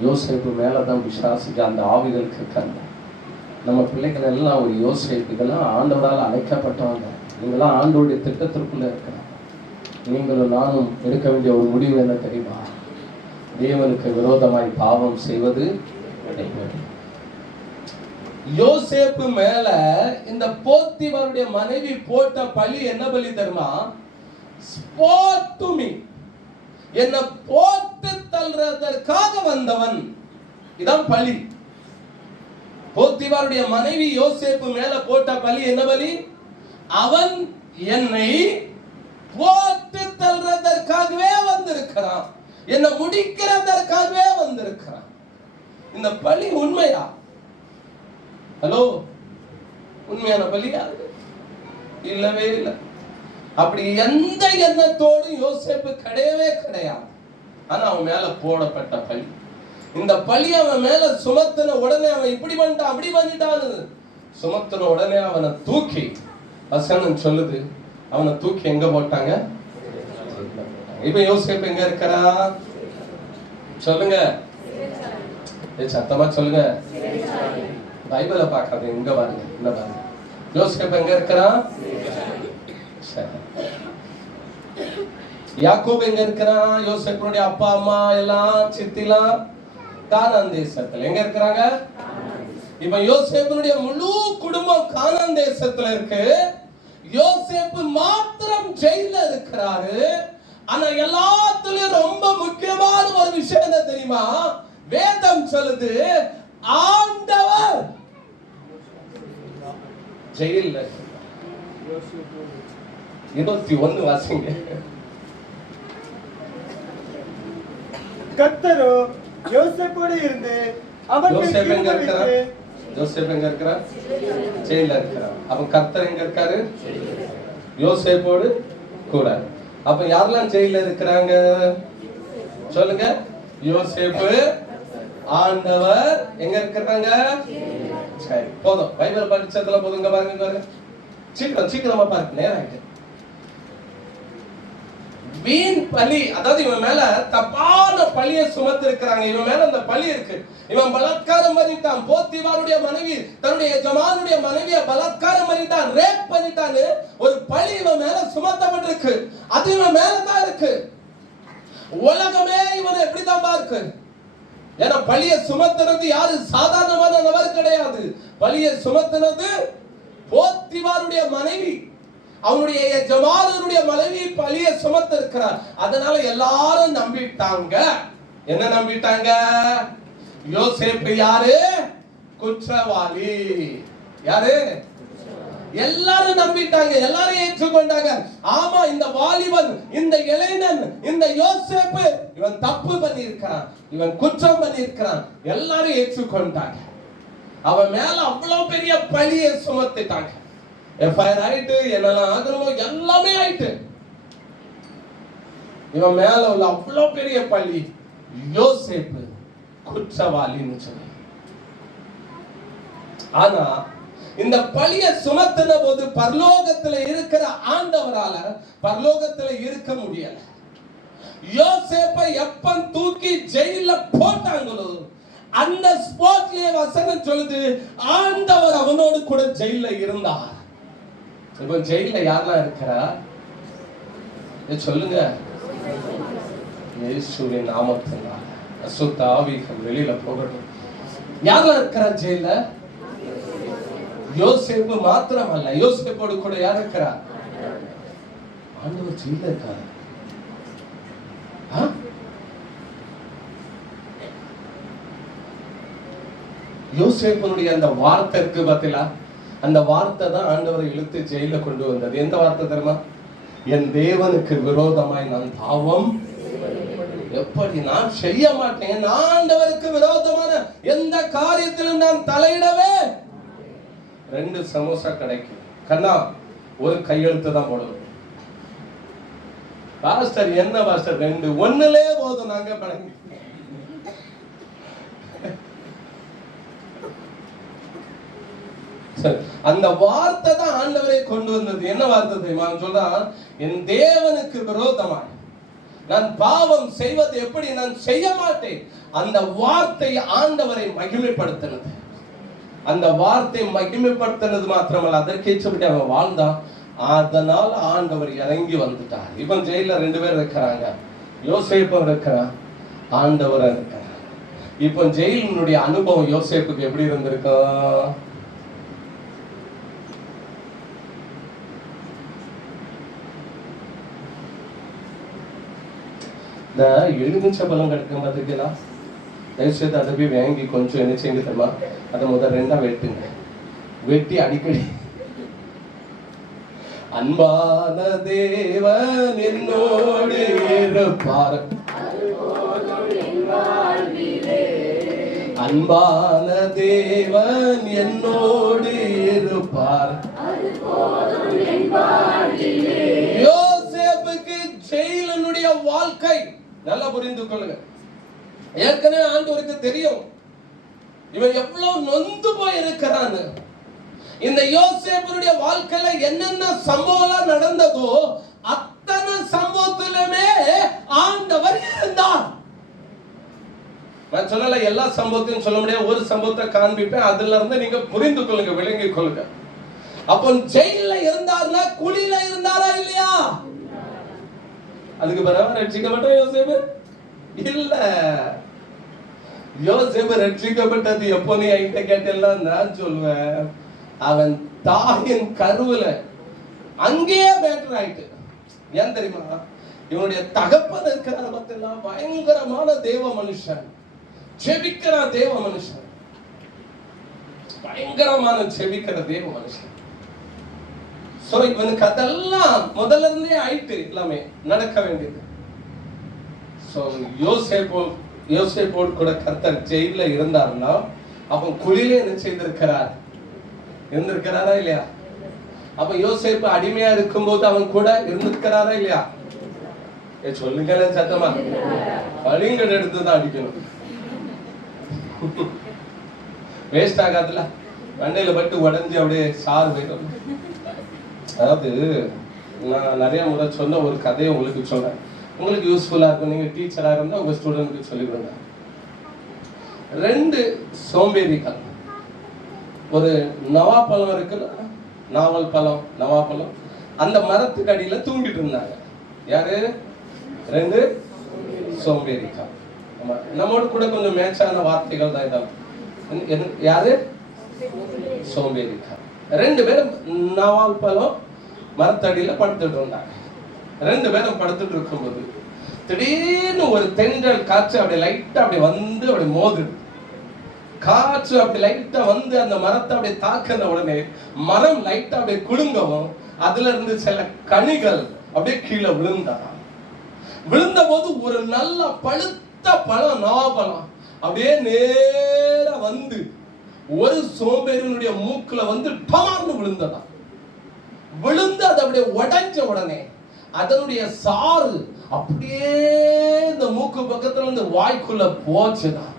யோசேப்பு மேலதான் பிசாசுக்கு அந்த ஆவிகளுக்கு இருக்காங்க. நம்ம பிள்ளைகள் எல்லாம் ஒரு யோசேப்பு. இதெல்லாம் ஆண்டவரால் அழைக்கப்பட்டவங்க. நீங்களாம் ஆண்டோடைய திட்டத்திற்குள்ள இருக்கிறாங்க. நீங்களும் நானும் எடுக்க வேண்டிய ஒரு முடிவு என்ன தெரியுமா? தேவனுக்கு விரோதமாய் பாவம் செய்வது. யோசேப்பு மேல இந்த போத்திபாருடைய மனைவி போட்ட பழி என்ன பழி தெரியுமா? Spot to me. என்ன போட்டு தள்ளுறதற்காக வந்தவன். இதான் பழி. போத்திபாருடைய மனைவி யோசேப்பு மேல போட்ட பழி என்ன பழி? அவன் என்னை போட்டு தள்ளுறதற்காகவே வந்திருக்கிறான், என்னை முடிக்கிறதற்காகவே வந்திருக்கிறான். இந்த பழி உண்மையா? ஹலோ, உண்மையான பழியா? இல்லவே இல்லை. அப்படி எந்த எண்ணத்தோடும் யோசேப்பு கிடையவே கிடையாது. ஆனா அவன் மேல போடப்பட்ட பழி. இந்த பழி அவன் மேல சுமத்தின உடனே அவன் இப்படி பண்ணிட்டான், அப்படி பண்ணிட்டான்னு சுமத்தின உடனே அவனை தூக்கி, வசனம் சொல்லுது, அவனை தூக்கி எங்க போட்டாங்க? இப்ப யோசேப்பு எங்க இருக்கிறா? சொல்லுங்க, சத்தமா சொல்லுங்க. பைபிளை பார்க்காத, எங்க பாருங்க, என்ன பாருங்க. யோசேப்பு எங்க இருக்கிறா? யாக்கோபு எங்க இருக்கிறான்? யோசேப்புடைய அப்பா அம்மா எல்லாம் சித்திலாம் கானான் தேசத்துல எங்க இருக்கிறாங்க? இப்ப யோசேப்புடைய முழு குடும்பம் கானான் தேசத்துல இருக்கு. யோசேப்பு மாத்திரம் ஜெயில இருக்கிறாரு. ஆனா எல்லாத்துலயும் ரொம்ப முக்கியமான ஒரு விஷயம் என்ன தெரியுமா? வேதம் சொல்லுது, ஆண்டவர் ஜெயில. 21 வாசிங்க. கர்த்தரோ யோசேப்போடு இருந்து யோசேப்பு எங்க இருக்கிறார்? யோசேப்பு எங்க இருக்கிறார்? ஜெயில இருக்கிறார். அப்ப கர்த்தர் எங்க இருக்காரு? யோசேப்போடு கூட. அப்ப யாரெல்லாம் ஜெயில இருக்கிறாங்க? சொல்லுங்க. யோசேப்பு, ஆண்டவர் எங்க இருக்கிறாங்க? சரி, போதும். பைபிள் படிச்சதுல போதுங்க. பாருங்க, சீக்கிரமா பாருங்க, நேரம் ஆயிட்டு. வீண் பழி, அதாவது இவன் மேல தப்பான பழியை சுமத்தி இருக்கிறாங்க. இவன் மேல அந்த பழி இருக்கு. இவன் பலாத்காரம் பண்ணிட்டான். போத்திபாருடைய மனைவி தன்னுடைய எஜமானுடைய மனைவியை பலாத்காரம் பண்ணிட்டான், ரேப் பண்ணிட்டான்னு ஒரு பழி இவன் மேல சுமத்தப்பட்டிருக்கு. அது இவன் மேலதான் இருக்கு. உலகமே இவனை எப்படிதான் பார்க்கு. ஏன்னா பழியை சுமத்துறது யாரு? சாதாரணமான நபர் கிடையாது. பழியை சுமத்துறது போத்திபாருடைய மனைவி, அவனுடைய எஜமானுடைய மனைவி பழியை சுமத்த இருக்கிறார். அதனால எல்லாரும் நம்பிட்டாங்க. என்ன நம்பிட்டாங்க? யோசேப்பு யாரு? குற்றவாளி. யாரு? எல்லாரும் நம்பிட்டாங்க, எல்லாரும் ஏற்றுக்கொண்டாங்க. ஆமா, இந்த வாலிபன், இந்த இளைஞன், இந்த யோசேப்பு இவன் தப்பு பண்ணியிருக்கிறான், இவன் குற்றம் பண்ணியிருக்கிறான். எல்லாரும் ஏற்றுக்கொண்டாங்க. அவன் மேல அவ்வளவு பெரிய பழியை சுமத்திட்டாங்க. எஃப்ஐஆர் ஆயிட்டு, என்னெல்லாம் ஆகணுமோ எல்லாமே ஆயிட்டு. இவன் மேல உள்ள அவ்வளவு பெரிய பழி. யோசேப்பு குற்றவாளின்னு சொல்லி. ஆனா இந்த பழியை சுமத்தின போது பரலோகத்துல இருக்கிற ஆண்டவரால பரலோகத்துல இருக்க முடியல. யோசேப்பை எப்ப தூக்கி ஜெயில போட்டாங்களோ அந்த ஸ்பாட்லயே வசனம் சொல்லுது, ஆண்டவர் அவனோடு கூட ஜெயில இருந்தார். இப்ப ஜெயில யாரெல்லாம் இருக்கிறா சொல்லுங்க? இயேசுவின் நாமத்தினால அசுத்த ஆவிகள் வெளியில போகணும். யாரெல்லாம் இருக்கிறா ஜெயில? யோசேப்பு மாத்திரமல்ல, யோசேப்போடு கூட யார் இருக்கிறா? ஆண்டவர் ஜெயில இருக்காரு. யோசேப்பனுடைய அந்த வார்த்தை இருக்கு பாத்தீங்களா? அந்த வார்த்தை தான் ஆண்டவரை இழுத்து ஜெயில கொண்டு வந்தது. எந்த வார்த்தை தெரியுமா? என் தேவனுக்கு விரோதமாய் நான் பாவம் எப்படி நான் செய்ய மாட்டேன். ஆண்டவருக்கு விரோதமான எந்த காரியத்திலும் நான் தலையிடவே. 2 சமோசா கிடைக்கும் கண்ணா, ஒரு கையெழுத்து தான் போடுவோம். பாஸ்டர் என்ன பாஸ்டர் 2 ஒண்ணுலே போதும் நாங்க பழங்கி. அந்த வார்த்தை தான் ஆண்டவரை கொண்டு வந்தது. என்ன வார்த்தை தெரியுமா? சொல்றான், என் தேவனுக்கு விரோதமாய் நான் பாவம் செய்வது எப்படி நான் செய்ய மாட்டேன். அந்த வார்த்தை ஆண்டவரை மகிமைப்படுத்தினது. அந்த வார்த்தை மகிமைப்படுத்தினது மாத்திரமல்ல, அதற்கேற்றபடி அவன் வாழ்ந்தான். அதனால ஆண்டவர் இறங்கி வந்துட்டார். இவன் ஜெயில 2 பேர் இருக்கிறாங்க, யோசேப்பு இருக்கிறான், ஆண்டவர் இருக்கிறார். இப்போ ஜெயிலினுடைய அனுபவம் யோசேப்புக்கு எப்படி இருந்திருக்கும்? இந்த எலுமிச்சை பழம் கிடைக்கும் பார்த்தீங்களா? தயவுசெய்து அதை போய் வாங்கி கொஞ்சம் என்ன செய்யுங்க தெரியுமா? அதை முதல் 2ஆ வெட்டுங்க. வெட்டி அடிக்கடி அன்பான தேவன் என்னோடு இருப்பார், அன்பான தேவன் என்னோடு இருப்பார். யோசேப்புக்கு ஜெயிலனுடைய வாழ்க்கை நல்லா புரிந்து கொள்ளுங்க. ஏற்கனவே ஆண்டவருக்கு தெரியும் இவன் எவ்வளவு நொந்து போய் இருக்கிறான்னு. இந்த யோசேப்புடைய வாழ்க்கையில என்னென்ன சம்பவம் நடந்ததோ அத்தனை சம்பவத்திலுமே ஆண்டவர் இருந்தார். நான் சொல்லல எல்லா சம்பவத்தையும் சொல்ல முடியாது, ஒரு சம்பவத்தை காண்பிப்பேன், அதுல இருந்து நீங்க புரிந்து கொள்ளுங்க, விளங்கிக் கொள்ளுங்க. அப்போ ஜெயில இருந்தார்னா குழியில இருந்தாரா இல்லையா? அதுக்கு பிறகு ரட்சிக்கப்பட்ட யோசேப்பு இல்ல. யோசேப்பு ரட்சிக்கப்பட்டது எப்போ நீ என்கிட்ட கேட்டெல்லாம் நான் சொல்லுவேன், அவன் தாயின் கருவுல அங்கேயே மேட்டர் ஆயிட்டு. ஏன் தெரியுமா? இவனுடைய தகப்பன் இருக்கிற பார்த்தெல்லாம் பயங்கரமான தேவ மனுஷன், செபிக்கிற தேவ மனுஷன், பயங்கரமான செபிக்கிற தேவ மனுஷன். சோ இவனுக்கு அதெல்லாம் முதல்ல இருந்தே ஆயிட்டு எல்லாமே நடக்க வேண்டியது. சோ யோசேப்போடு கூட கர்த்தர் ஜெயில இருந்தார்னா அவன் குழியில என்ன செய்திருக்கிறார்? இருந்திருக்கிறாரா இல்லையா? அப்ப யோசேப்பு அடிமையா இருக்கும் போது அவன் கூட இருந்திருக்கிறாரா இல்லையா? சொல்லுங்க சத்தமா. பழிங்கட எடுத்துதான் அடிக்கணும், வேஸ்ட் ஆகாதுல. மண்டையில பட்டு உடஞ்சி அப்படியே சாறு போயிடும். அதாவது நான் நிறைய முறை சொன்ன ஒரு கதையை உங்களுக்கு சொல்றேன், உங்களுக்கு யூஸ்ஃபுல்லா இருக்கும். நீங்க டீச்சரா இருந்தா உங்க ஸ்டூடெண்ட்க்கு சொல்லி கொடுங்க. 2 சோம்பேறிகள். ஒரு நவாப்பழம் இருக்குல்ல, நவாப்பழம் அந்த மரத்துக்கு அடியில தூங்கிட்டு இருந்தாங்க. யாரு? 2 சோம்பேறிகள். நம்மோடு கூட கொஞ்சம் மேட்சான வார்த்தைகள் தான் இதெல்லாம். யாரு? சோம்பேறிகள். 2 பேரும் நவாப்பழம் மரத்தடியில படுத்துட்டு இருந்தாங்க. 2 பேரும் படுத்துட்டு இருக்கும்போது திடீர்னு ஒரு தென்றல் காற்று அப்படியே லைட்டா அப்படி வந்து அப்படி மோதுது. காற்று அப்படி லைட்டா வந்து அந்த மரத்தை அப்படியே தாக்குன உடனே மரம் லைட்டா அப்படியே குலுங்கவும் அதுல இருந்து சில கனிகள் அப்படியே கீழே விழுந்த போது ஒரு நல்ல பழுத்த பழம், நவாப்பழம் அப்படியே நேரா வந்து ஒரு சோம்பேறியினுடைய மூக்குல வந்து டமார்னு விழுந்து அது அப்படியே உடைஞ்ச உடனே அதனுடைய சாறு அப்படியே இந்த மூக்கு பக்கத்துல இருந்து வாய்க்குள்ள போச்சுதான்.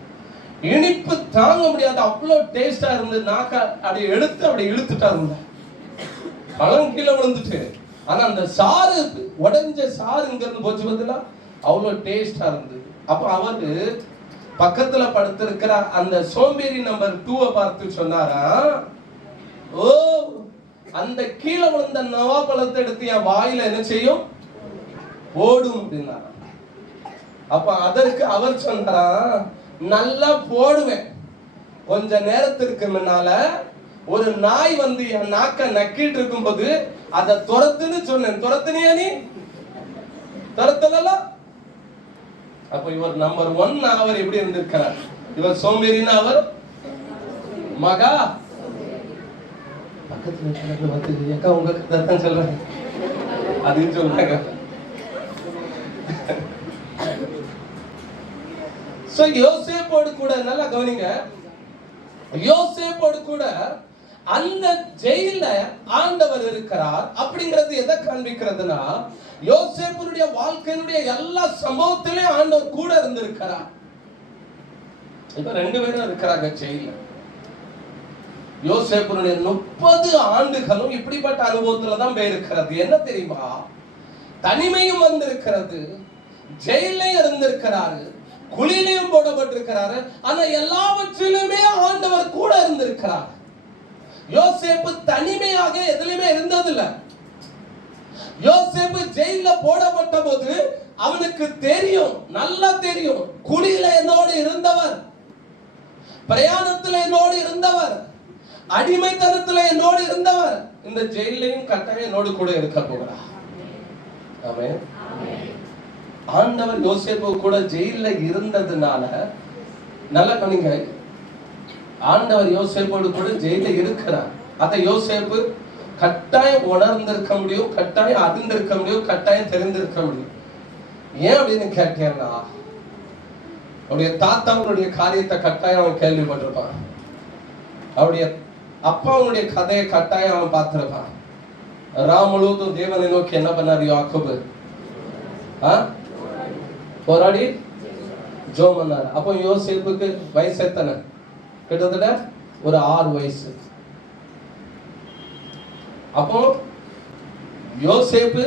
இனிப்பு தாங்க முடியாது, அவ்வளவு டேஸ்டா இருந்து நாக்க அப்படியே எடுத்து அப்படியே இழுத்துட்டா இருந்த பழம் கீழே விழுந்துட்டு. ஆனா அந்த சாறு, உடைஞ்ச சாறு இங்க இருந்து போச்சு பதிலா அவ்வளவு டேஸ்டா இருந்தது. அப்ப அவரு பக்கத்துல படுத்திருக்கிற அந்த சோம்பேறி நம்பர் 2 பார்த்து சொன்னாரா, ஓ அந்த கீழே விழுந்த நவாப்பழத்தை எடுத்து என் வாயில என்ன செய்யும்? போடும் அப்படின்னாரா. அப்ப அதற்கு அவர் சொன்னாரா, நல்லா போடுவேன். கொஞ்ச நேரத்திற்கு முன்னால ஒரு நாய் வந்து என் நாக்க நக்கிட்டு இருக்கும் போது அதை துரத்துன்னு சொன்னேன். துரத்துனியா நீ? துரத்தல. அப்ப இவர் நம்பர் 1 அவர் எப்படி இருந்திருக்கிறார்? இவர் சோம்பேறினா அவர் மகா. பக்கத்துல இருக்கிறது வந்து எக்கா உங்க கதை தான் சொல்றேன் அப்படின்னு சொல்றாங்க. யோசேப்போடு கூட நல்லா கவனிங்க, யோசேப்போடு கூட அந்த ஜெயில ஆண்டவர் இருக்கிறார் அப்படிங்கிறது எதை காண்பிக்கிறதுனா, யோசேப்புடைய வாழ்க்கையினுடைய எல்லா சம்பவத்திலும் ஆண்டவர் கூட இருந்திருக்கிறார். இப்ப 2 பேரும் இருக்கிறாங்க ஜெயில. யோசேப்புடைய 30 ஆண்டுகளும் இப்படிப்பட்ட அனுபவத்துல தான் போயிருக்கிறது. என்ன தெரியுமா? தனிமையும் வந்திருக்கிறது, ஜெயிலையும் இருந்திருக்கிறாரு, குழியிலையும் போடப்பட்டிருக்கிறாரு. ஆனா எல்லாவற்றிலுமே ஆண்டவர் கூட இருந்திருக்கிறார். யோசேப்பு தனிமையாக எதிலுமே இருந்ததில்ல. யோசேப்பு ஜெயில போடப்பட்ட போது அவனுக்கு தெரியும், நல்லா தெரியும், குழியில என்னோடு இருந்தவர், பிரயாணத்துல என்னோடு இருந்தவர், அடிமைத்தனத்துல என்னோடு இருந்தவர், இந்த ஜெயிலையும் கட்டாயம் என்னோடு கூட இருக்க போகிறார். ஆமென். ஆண்டவர் யோசேப்பு கூட ஜெயில இருந்ததுனால நல்ல கவனிங்க, ஆண்டவர் யோசேப்போடு கூட ஜெயில இருக்கிறார். அதை யோசேப்பு கட்டாயம் உணர்ந்திருக்க முடியும், கட்டாயம் அறிந்திருக்க முடியும், கட்டாயம் தெரிந்திருக்க முடியும். ஏன் அப்படின்னு கேட்டேன்னா, அவருடைய தாத்தாவுடைய காரியத்தை கட்டாயம் அவன் கேள்விப்பட்டிருப்பான், அவருடைய அப்பாவுடைய கதையை கட்டாயம் அவன் பார்த்திருப்பான். ராம் முழுவதும் தேவனை நோக்கி என்ன பண்ணாரு யாக்கோபு? போராடி ஜெபம் பண்ணாரு. அப்போ யோசேப்புக்கு வயசு எத்தனை? கிட்டத்தட்ட ஒரு 6 வயசு. அப்போ யோசேப்பு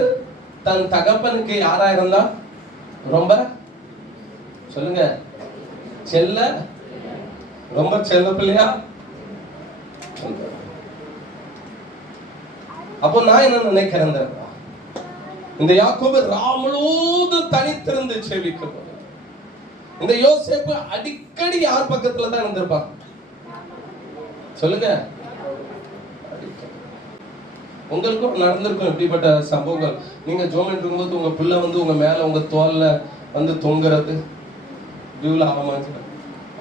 தன் தகப்பனுக்கு யாரா இருந்தா? ரொம்ப சொல்லுங்க, செல்ல, ரொம்ப செல்ல பிள்ளையா. அப்போ நான் என்ன நினைக்கிறேன், இந்த யாக்கோபு ராமுலூது தனித்திருந்து செவிக்க. இந்த யோசேப்பு அடிக்கடி யார் பக்கத்துல தான் இருந்திருப்பான்? சொல்லுங்க. உங்களுக்கும் நடந்திருக்கும் இப்படிப்பட்ட சம்பவங்கள். நீங்க ஜோம் இருக்கும்போது உங்க பிள்ளை வந்து உங்க மேல உங்க தோல்ல வந்து தொங்குறது,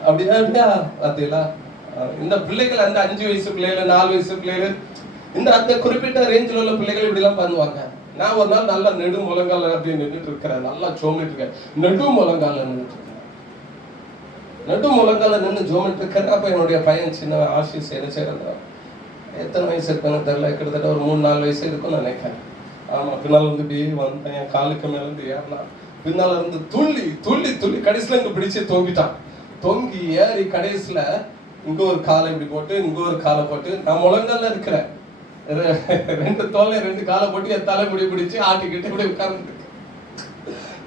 அப்படிதான் இல்லையா? பார்த்தீங்களா? இந்த பிள்ளைகள் அந்த 5 வயசு பிள்ளைகள், 4 வயசு பிள்ளைகள், இந்த அந்த குறிப்பிட்ட ரேஞ்சில் உள்ள பிள்ளைகள் இப்படி எல்லாம் பண்ணுவாங்க. நான் ஒரு நாள் நல்லா நெடு முழங்கால அப்படி நின்றுட்டு இருக்கிறேன், நல்லா சோமிட்டு இருக்கேன், நெடு முழங்கால நின்றுட்டு இருக்கேன், நெடு முழங்கால நின்று ஜோமிட்டு இருக்கிறேன். அப்ப என்னுடைய பையன் சின்ன ஆசிஸ் என்ன செய்யறது, எத்தனை வயசு இருக்குன்னு தெரியல, கிட்டத்தட்ட ஒரு 3-4 வயசு இருக்கும்னு நினைக்கிறேன். ஆமா, பின்னால் வந்து இப்படி வந்தேன், என் காலுக்கு மேல இருந்து ஏறினா, பின்னால இருந்து துள்ளி துள்ளி துள்ளி கடைசியில இங்க பிடிச்சு தொங்கிட்டான். தொங்கி ஏறி கடைசியில இங்க ஒரு காலை இப்படி போட்டு, இங்க ஒரு காலை போட்டு, நான் முழங்கால இருக்கிறேன், 2 தோல்ல 2 காலை போட்டு என் தலை முடி பிடிச்சு ஆட்டிக்கிட்டு இப்படி உட்கார்ந்து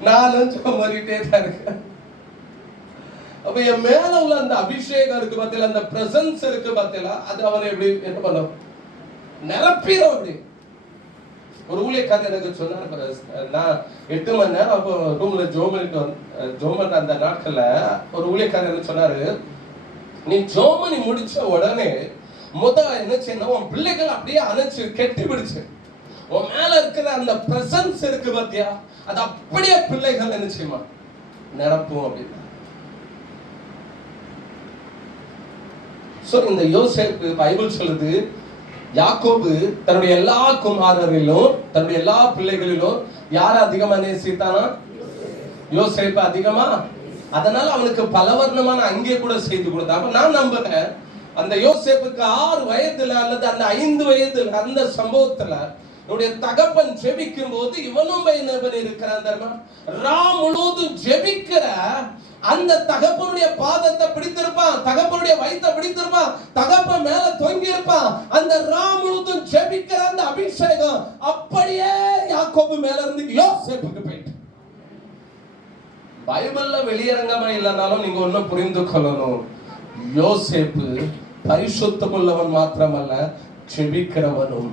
நானும் மாறிட்டே தான் இருக்கேன். அப்ப என் மேல உள்ள அந்த அபிஷேகம் இருக்கு பார்த்தீங்களா, அந்த பிரசன்ஸ் இருக்கு பார்த்தீங்களா, அது அவனை எப்படி என்ன பண்ணும், நிரப்பிடும். அப்படி ஒரு ஊழியக்காரர் எனக்கு சொன்னார், நான் 8 மணி நேரம் அப்போ ரூம்ல ஜோமன் அந்த நாட்கள்ல ஒரு ஊழியக்காரர் என்ன சொன்னாரு, நீ ஜோமனி முடிச்ச உடனே என்ன செய்யணும், உன் பிள்ளைகள் அப்படியே அணைச்சு கெட்டி பிடிச்சு உன் மேல இருக்கிற அந்த பிரசன்ஸ் இருக்கு பாத்தியா, அது அப்படியே பிள்ளைகள் என்ன செய்யுமா நிரப்பும் அப்படின்னு. இந்த யோசேப்பு பைபிள் சொல்லுது, யாக்கோபு தன்னுடைய எல்லா குமாரரிலும் தன்னுடைய எல்லா பிள்ளைகளிலும் யார அதிகமா நேசித்தானா, யோசேப்பு அதிகமா. அதனால அவனுக்கு பலவர்ணமான அங்கே கூட செய்து கொடுத்தான். அப்ப நான் நம்புறேன், அந்த யோசேப்புக்கு 6 வயதுல அல்லது அந்த 5 வயதுல அந்த சம்பவத்துல என்னுடைய தகப்பன் ஜெபிக்கும் போது இவனும் இருக்கிறான் தெரியுமா, முழுவதும் ஜெபிக்கிற அந்த தகப்பனுடைய பாதத்தை பிடித்திருப்பான், தகப்பனுடைய வயித்தை பிடித்திருப்பான், தகப்பன் மேல தொங்கி இருப்பான். அந்த முழுவதும் ஜெபிக்கிற அந்த அபிஷேகம் அப்படியே யாக்கோபு மேல இருந்து யோசேப்புக்கு போயிட்டு. பைபிள்ல வெளியரங்கமா இல்லைனாலும் நீங்க ஒன்னும் புரிந்து கொள்ளணும், யோசேப்பு பரிசுத்தமுள்ளவன் மாத்திரமல்ல, ஜெபிக்கிறவனும்.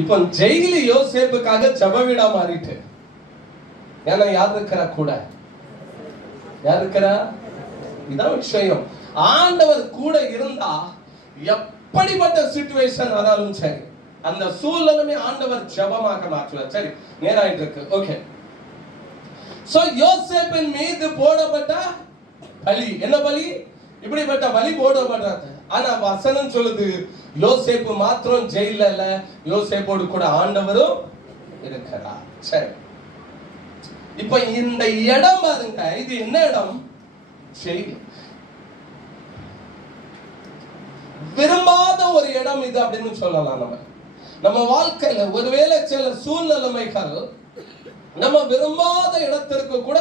இப்ப ஜெயிலு யோசேப்புக்காக ஜபவீடா மாறிட்டு. ஏன்னா யார் இருக்கிறா கூட, யார் இருக்கிறா, இதான் விஷயம். ஆண்டவர் கூட இருந்தா எப்படிப்பட்ட சிச்சுவேஷன் ஆனாலும் சரி, அந்த சூழ்நிலையை ஆண்டவர் ஜபமாக மாற்றுவார். சரி, நேராயிட்டு இருக்கு. ஓகே, சோ யோசேப்பின் மீது போடப்பட்ட பலி என்ன பலி, இப்படிப்பட்ட பலி போடப்படாது. ஆனா வசனம் சொல்லுது, யோசேப்பு மாத்திரம் ஜெயில இல்ல, யோசேப்போடு கூட ஆண்டவரும் இருக்கிறார். சரி, இப்ப இந்த இடம் பாருங்க, இது என்ன இடம், ஜெயில். விரும்பாத ஒரு இடம் இது அப்படின்னு சொல்லலாம். நம்ம வாழ்க்கையில ஒருவேளை சில சூழ்நிலைமைகள் நம்ம விரும்பாத இடத்திற்கு கூட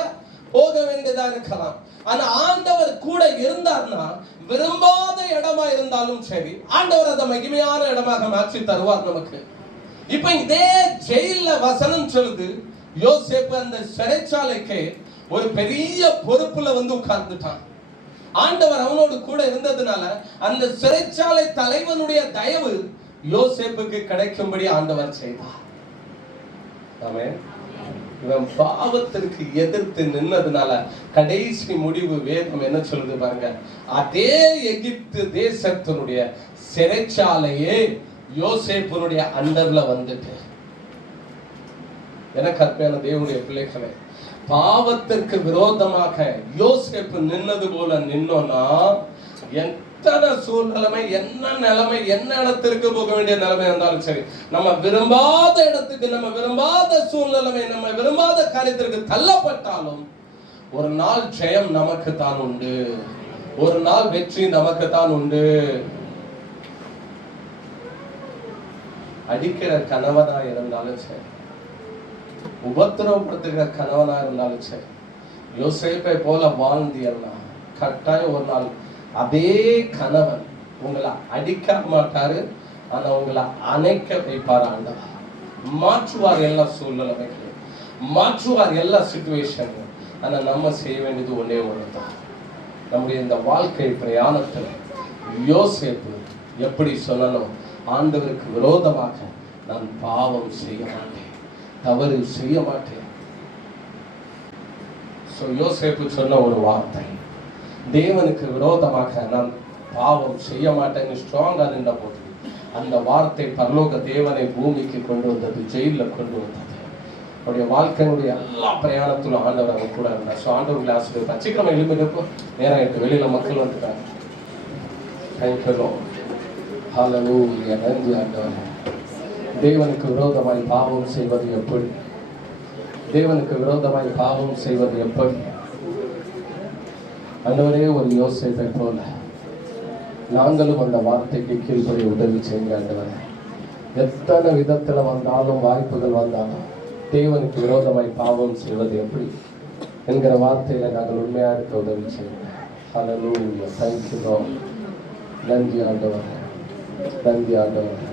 போக வேண்டியதா இருக்கலாம். ஆனா ஆண்டவர் கூட இருந்தார்னா விரும்பாத இடமா இருந்தாலும் சரி, ஆண்டவர் அதை மகிமையான இடமாக மாற்றி தருவார் நமக்கு. இப்ப இதே ஜெயில வசனம் சொல்லுது, யோசேப்பு அந்த சிறைச்சாலைக்கு ஒரு பெரிய பொறுப்புல உட்கார்ந்துட்டான். ஆண்டவர் அவனோடு கூட இருந்ததுனால அந்த சிறைச்சாலை தலைவனுடைய தயவு யோசேப்புக்கு கிடைக்கும்படி ஆண்டவர் செய்தார். ஆமென். இவன் பாவத்திற்கு எதிர்த்து நின்னதுனால கடைசி முடிவு வேதம் என்ன சொல்லுது பாருங்க, அதே எகிப்து தேசத்தினுடைய சிறைச்சாலையே யோசேப்புனுடைய அண்டர்ல வந்துட்டு. எனக்கு அற்பையான தேவனுடைய பிள்ளைகளே, பாவத்திற்கு விரோதமாக யோசேப்பு நின்னது போல நின்னோம்னா எத்தனை சூழ்நிலைமை, என்ன நிலைமை, என்ன இடத்திற்கு போக வேண்டிய நிலைமை இருந்தாலும் சரி, நம்ம விரும்பாத இடத்துக்கு, நம்ம விரும்பாத சூழ்நிலைமை, நம்ம விரும்பாத காரியத்திற்கு தள்ளப்பட்டாலும் ஒரு நாள் ஜெயம் நமக்கு தான் உண்டு, ஒரு நாள் வெற்றி நமக்கு தான் உண்டு. அடிக்கிற கணவனா இருந்தாலும் சரி, உபத்திரவப்படுத்துகிற கணவனா இருந்தாலும் சரி, யோசேப்பை போல வாழ்ந்தியன்னா கட்டாயம் ஒரு நாள் அதே கணவன் உங்களை அடிக்க மாட்டாரு, ஆனா உங்களை அணைக்க வைப்பார். ஆண்டவர் மாற்றுவார் எல்லா சூழ்நிலைகளையும், மாற்றுவார் எல்லா சிச்சுவேஷனையும். ஆனா நம்ம செய்ய வேண்டியது ஒன்னே ஒண்ணுதான். நம்முடைய இந்த வாழ்க்கை பிரயாணத்துல யோசேப்பு எப்படி சொல்லணும், ஆண்டவருக்கு விரோதமாக நான் பாவம் செய்ய மாட்டேன், தவறு செய்ய மாட்டேன். யோசேப்பு சொன்ன ஒரு வார்த்தை, தேவனுக்கு விரோதமாக நான் பாவம் செய்ய மாட்டேன்னு ஸ்ட்ராங்கா நின்ற போது அந்த வார்த்தை பரலோக தேவனை பூமிக்கு கொண்டு வந்தது, ஜெயில கொண்டு வந்தது. அவருடைய வாழ்க்கையினுடைய எல்லா பிரயாணத்திலும் ஆண்டவர் அவங்க கூட இருந்தார். ஆண்டவர்களை ஆசிரியர் சீக்கிரமா எழுப்பிட்டு நேரம் எட்டு வெளியில மக்கள் வந்துட்டாங்க. நன்றி ஆண்டவர். தேவனுக்கு விரோதமாய் பாவம் செய்வது எப்படி, தேவனுக்கு விரோதமாய் பாவம் செய்வது எப்படி? ஆண்டவரே, ஒரு யோசேப்பை போல நாங்களும் அந்த வார்த்தைக்கு கீழ்ப்படி உதவி செய்யுங்க ஆண்டவரே. எத்தனை விதத்துல வந்தாலும், வாய்ப்புகள் வந்தாலும், தேவனுக்கு விரோதமாய் பாவம் செய்வது எப்படி என்கிற வார்த்தையில நாங்கள் உண்மையா இருக்க உதவி செய்யுங்க. ஹல்லேலூயா. Thank you Lord. நன்றி ஆண்டவரே, நன்றி ஆண்டவரே.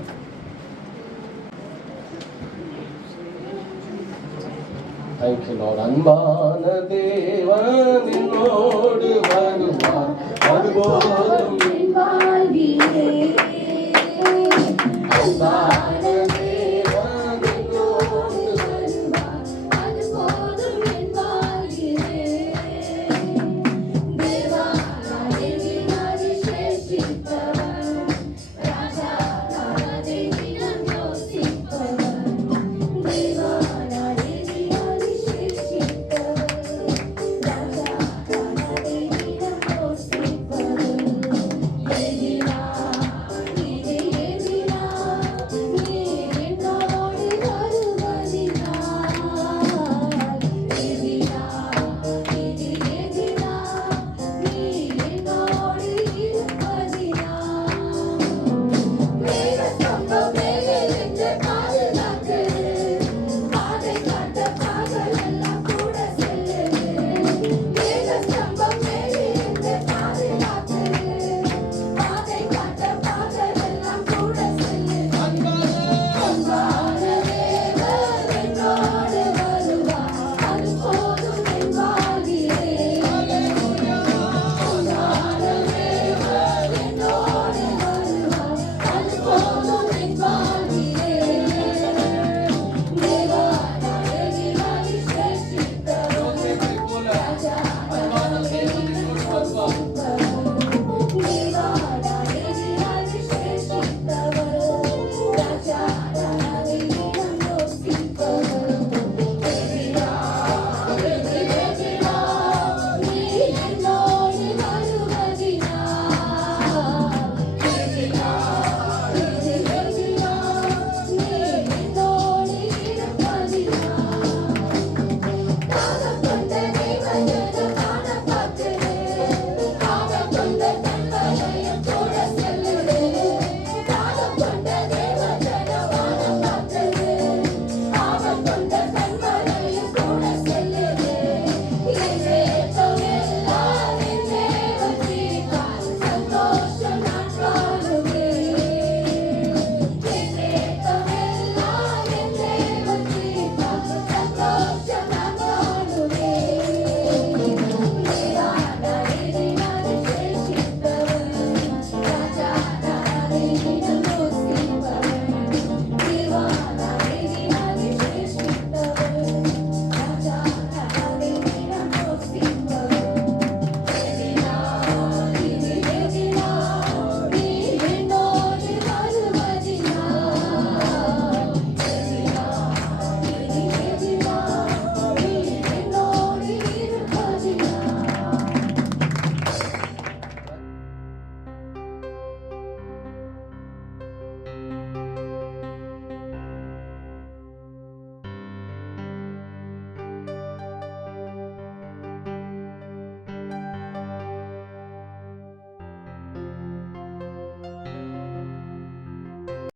Thank you Lord. அன்பான தேவன் என்னோடு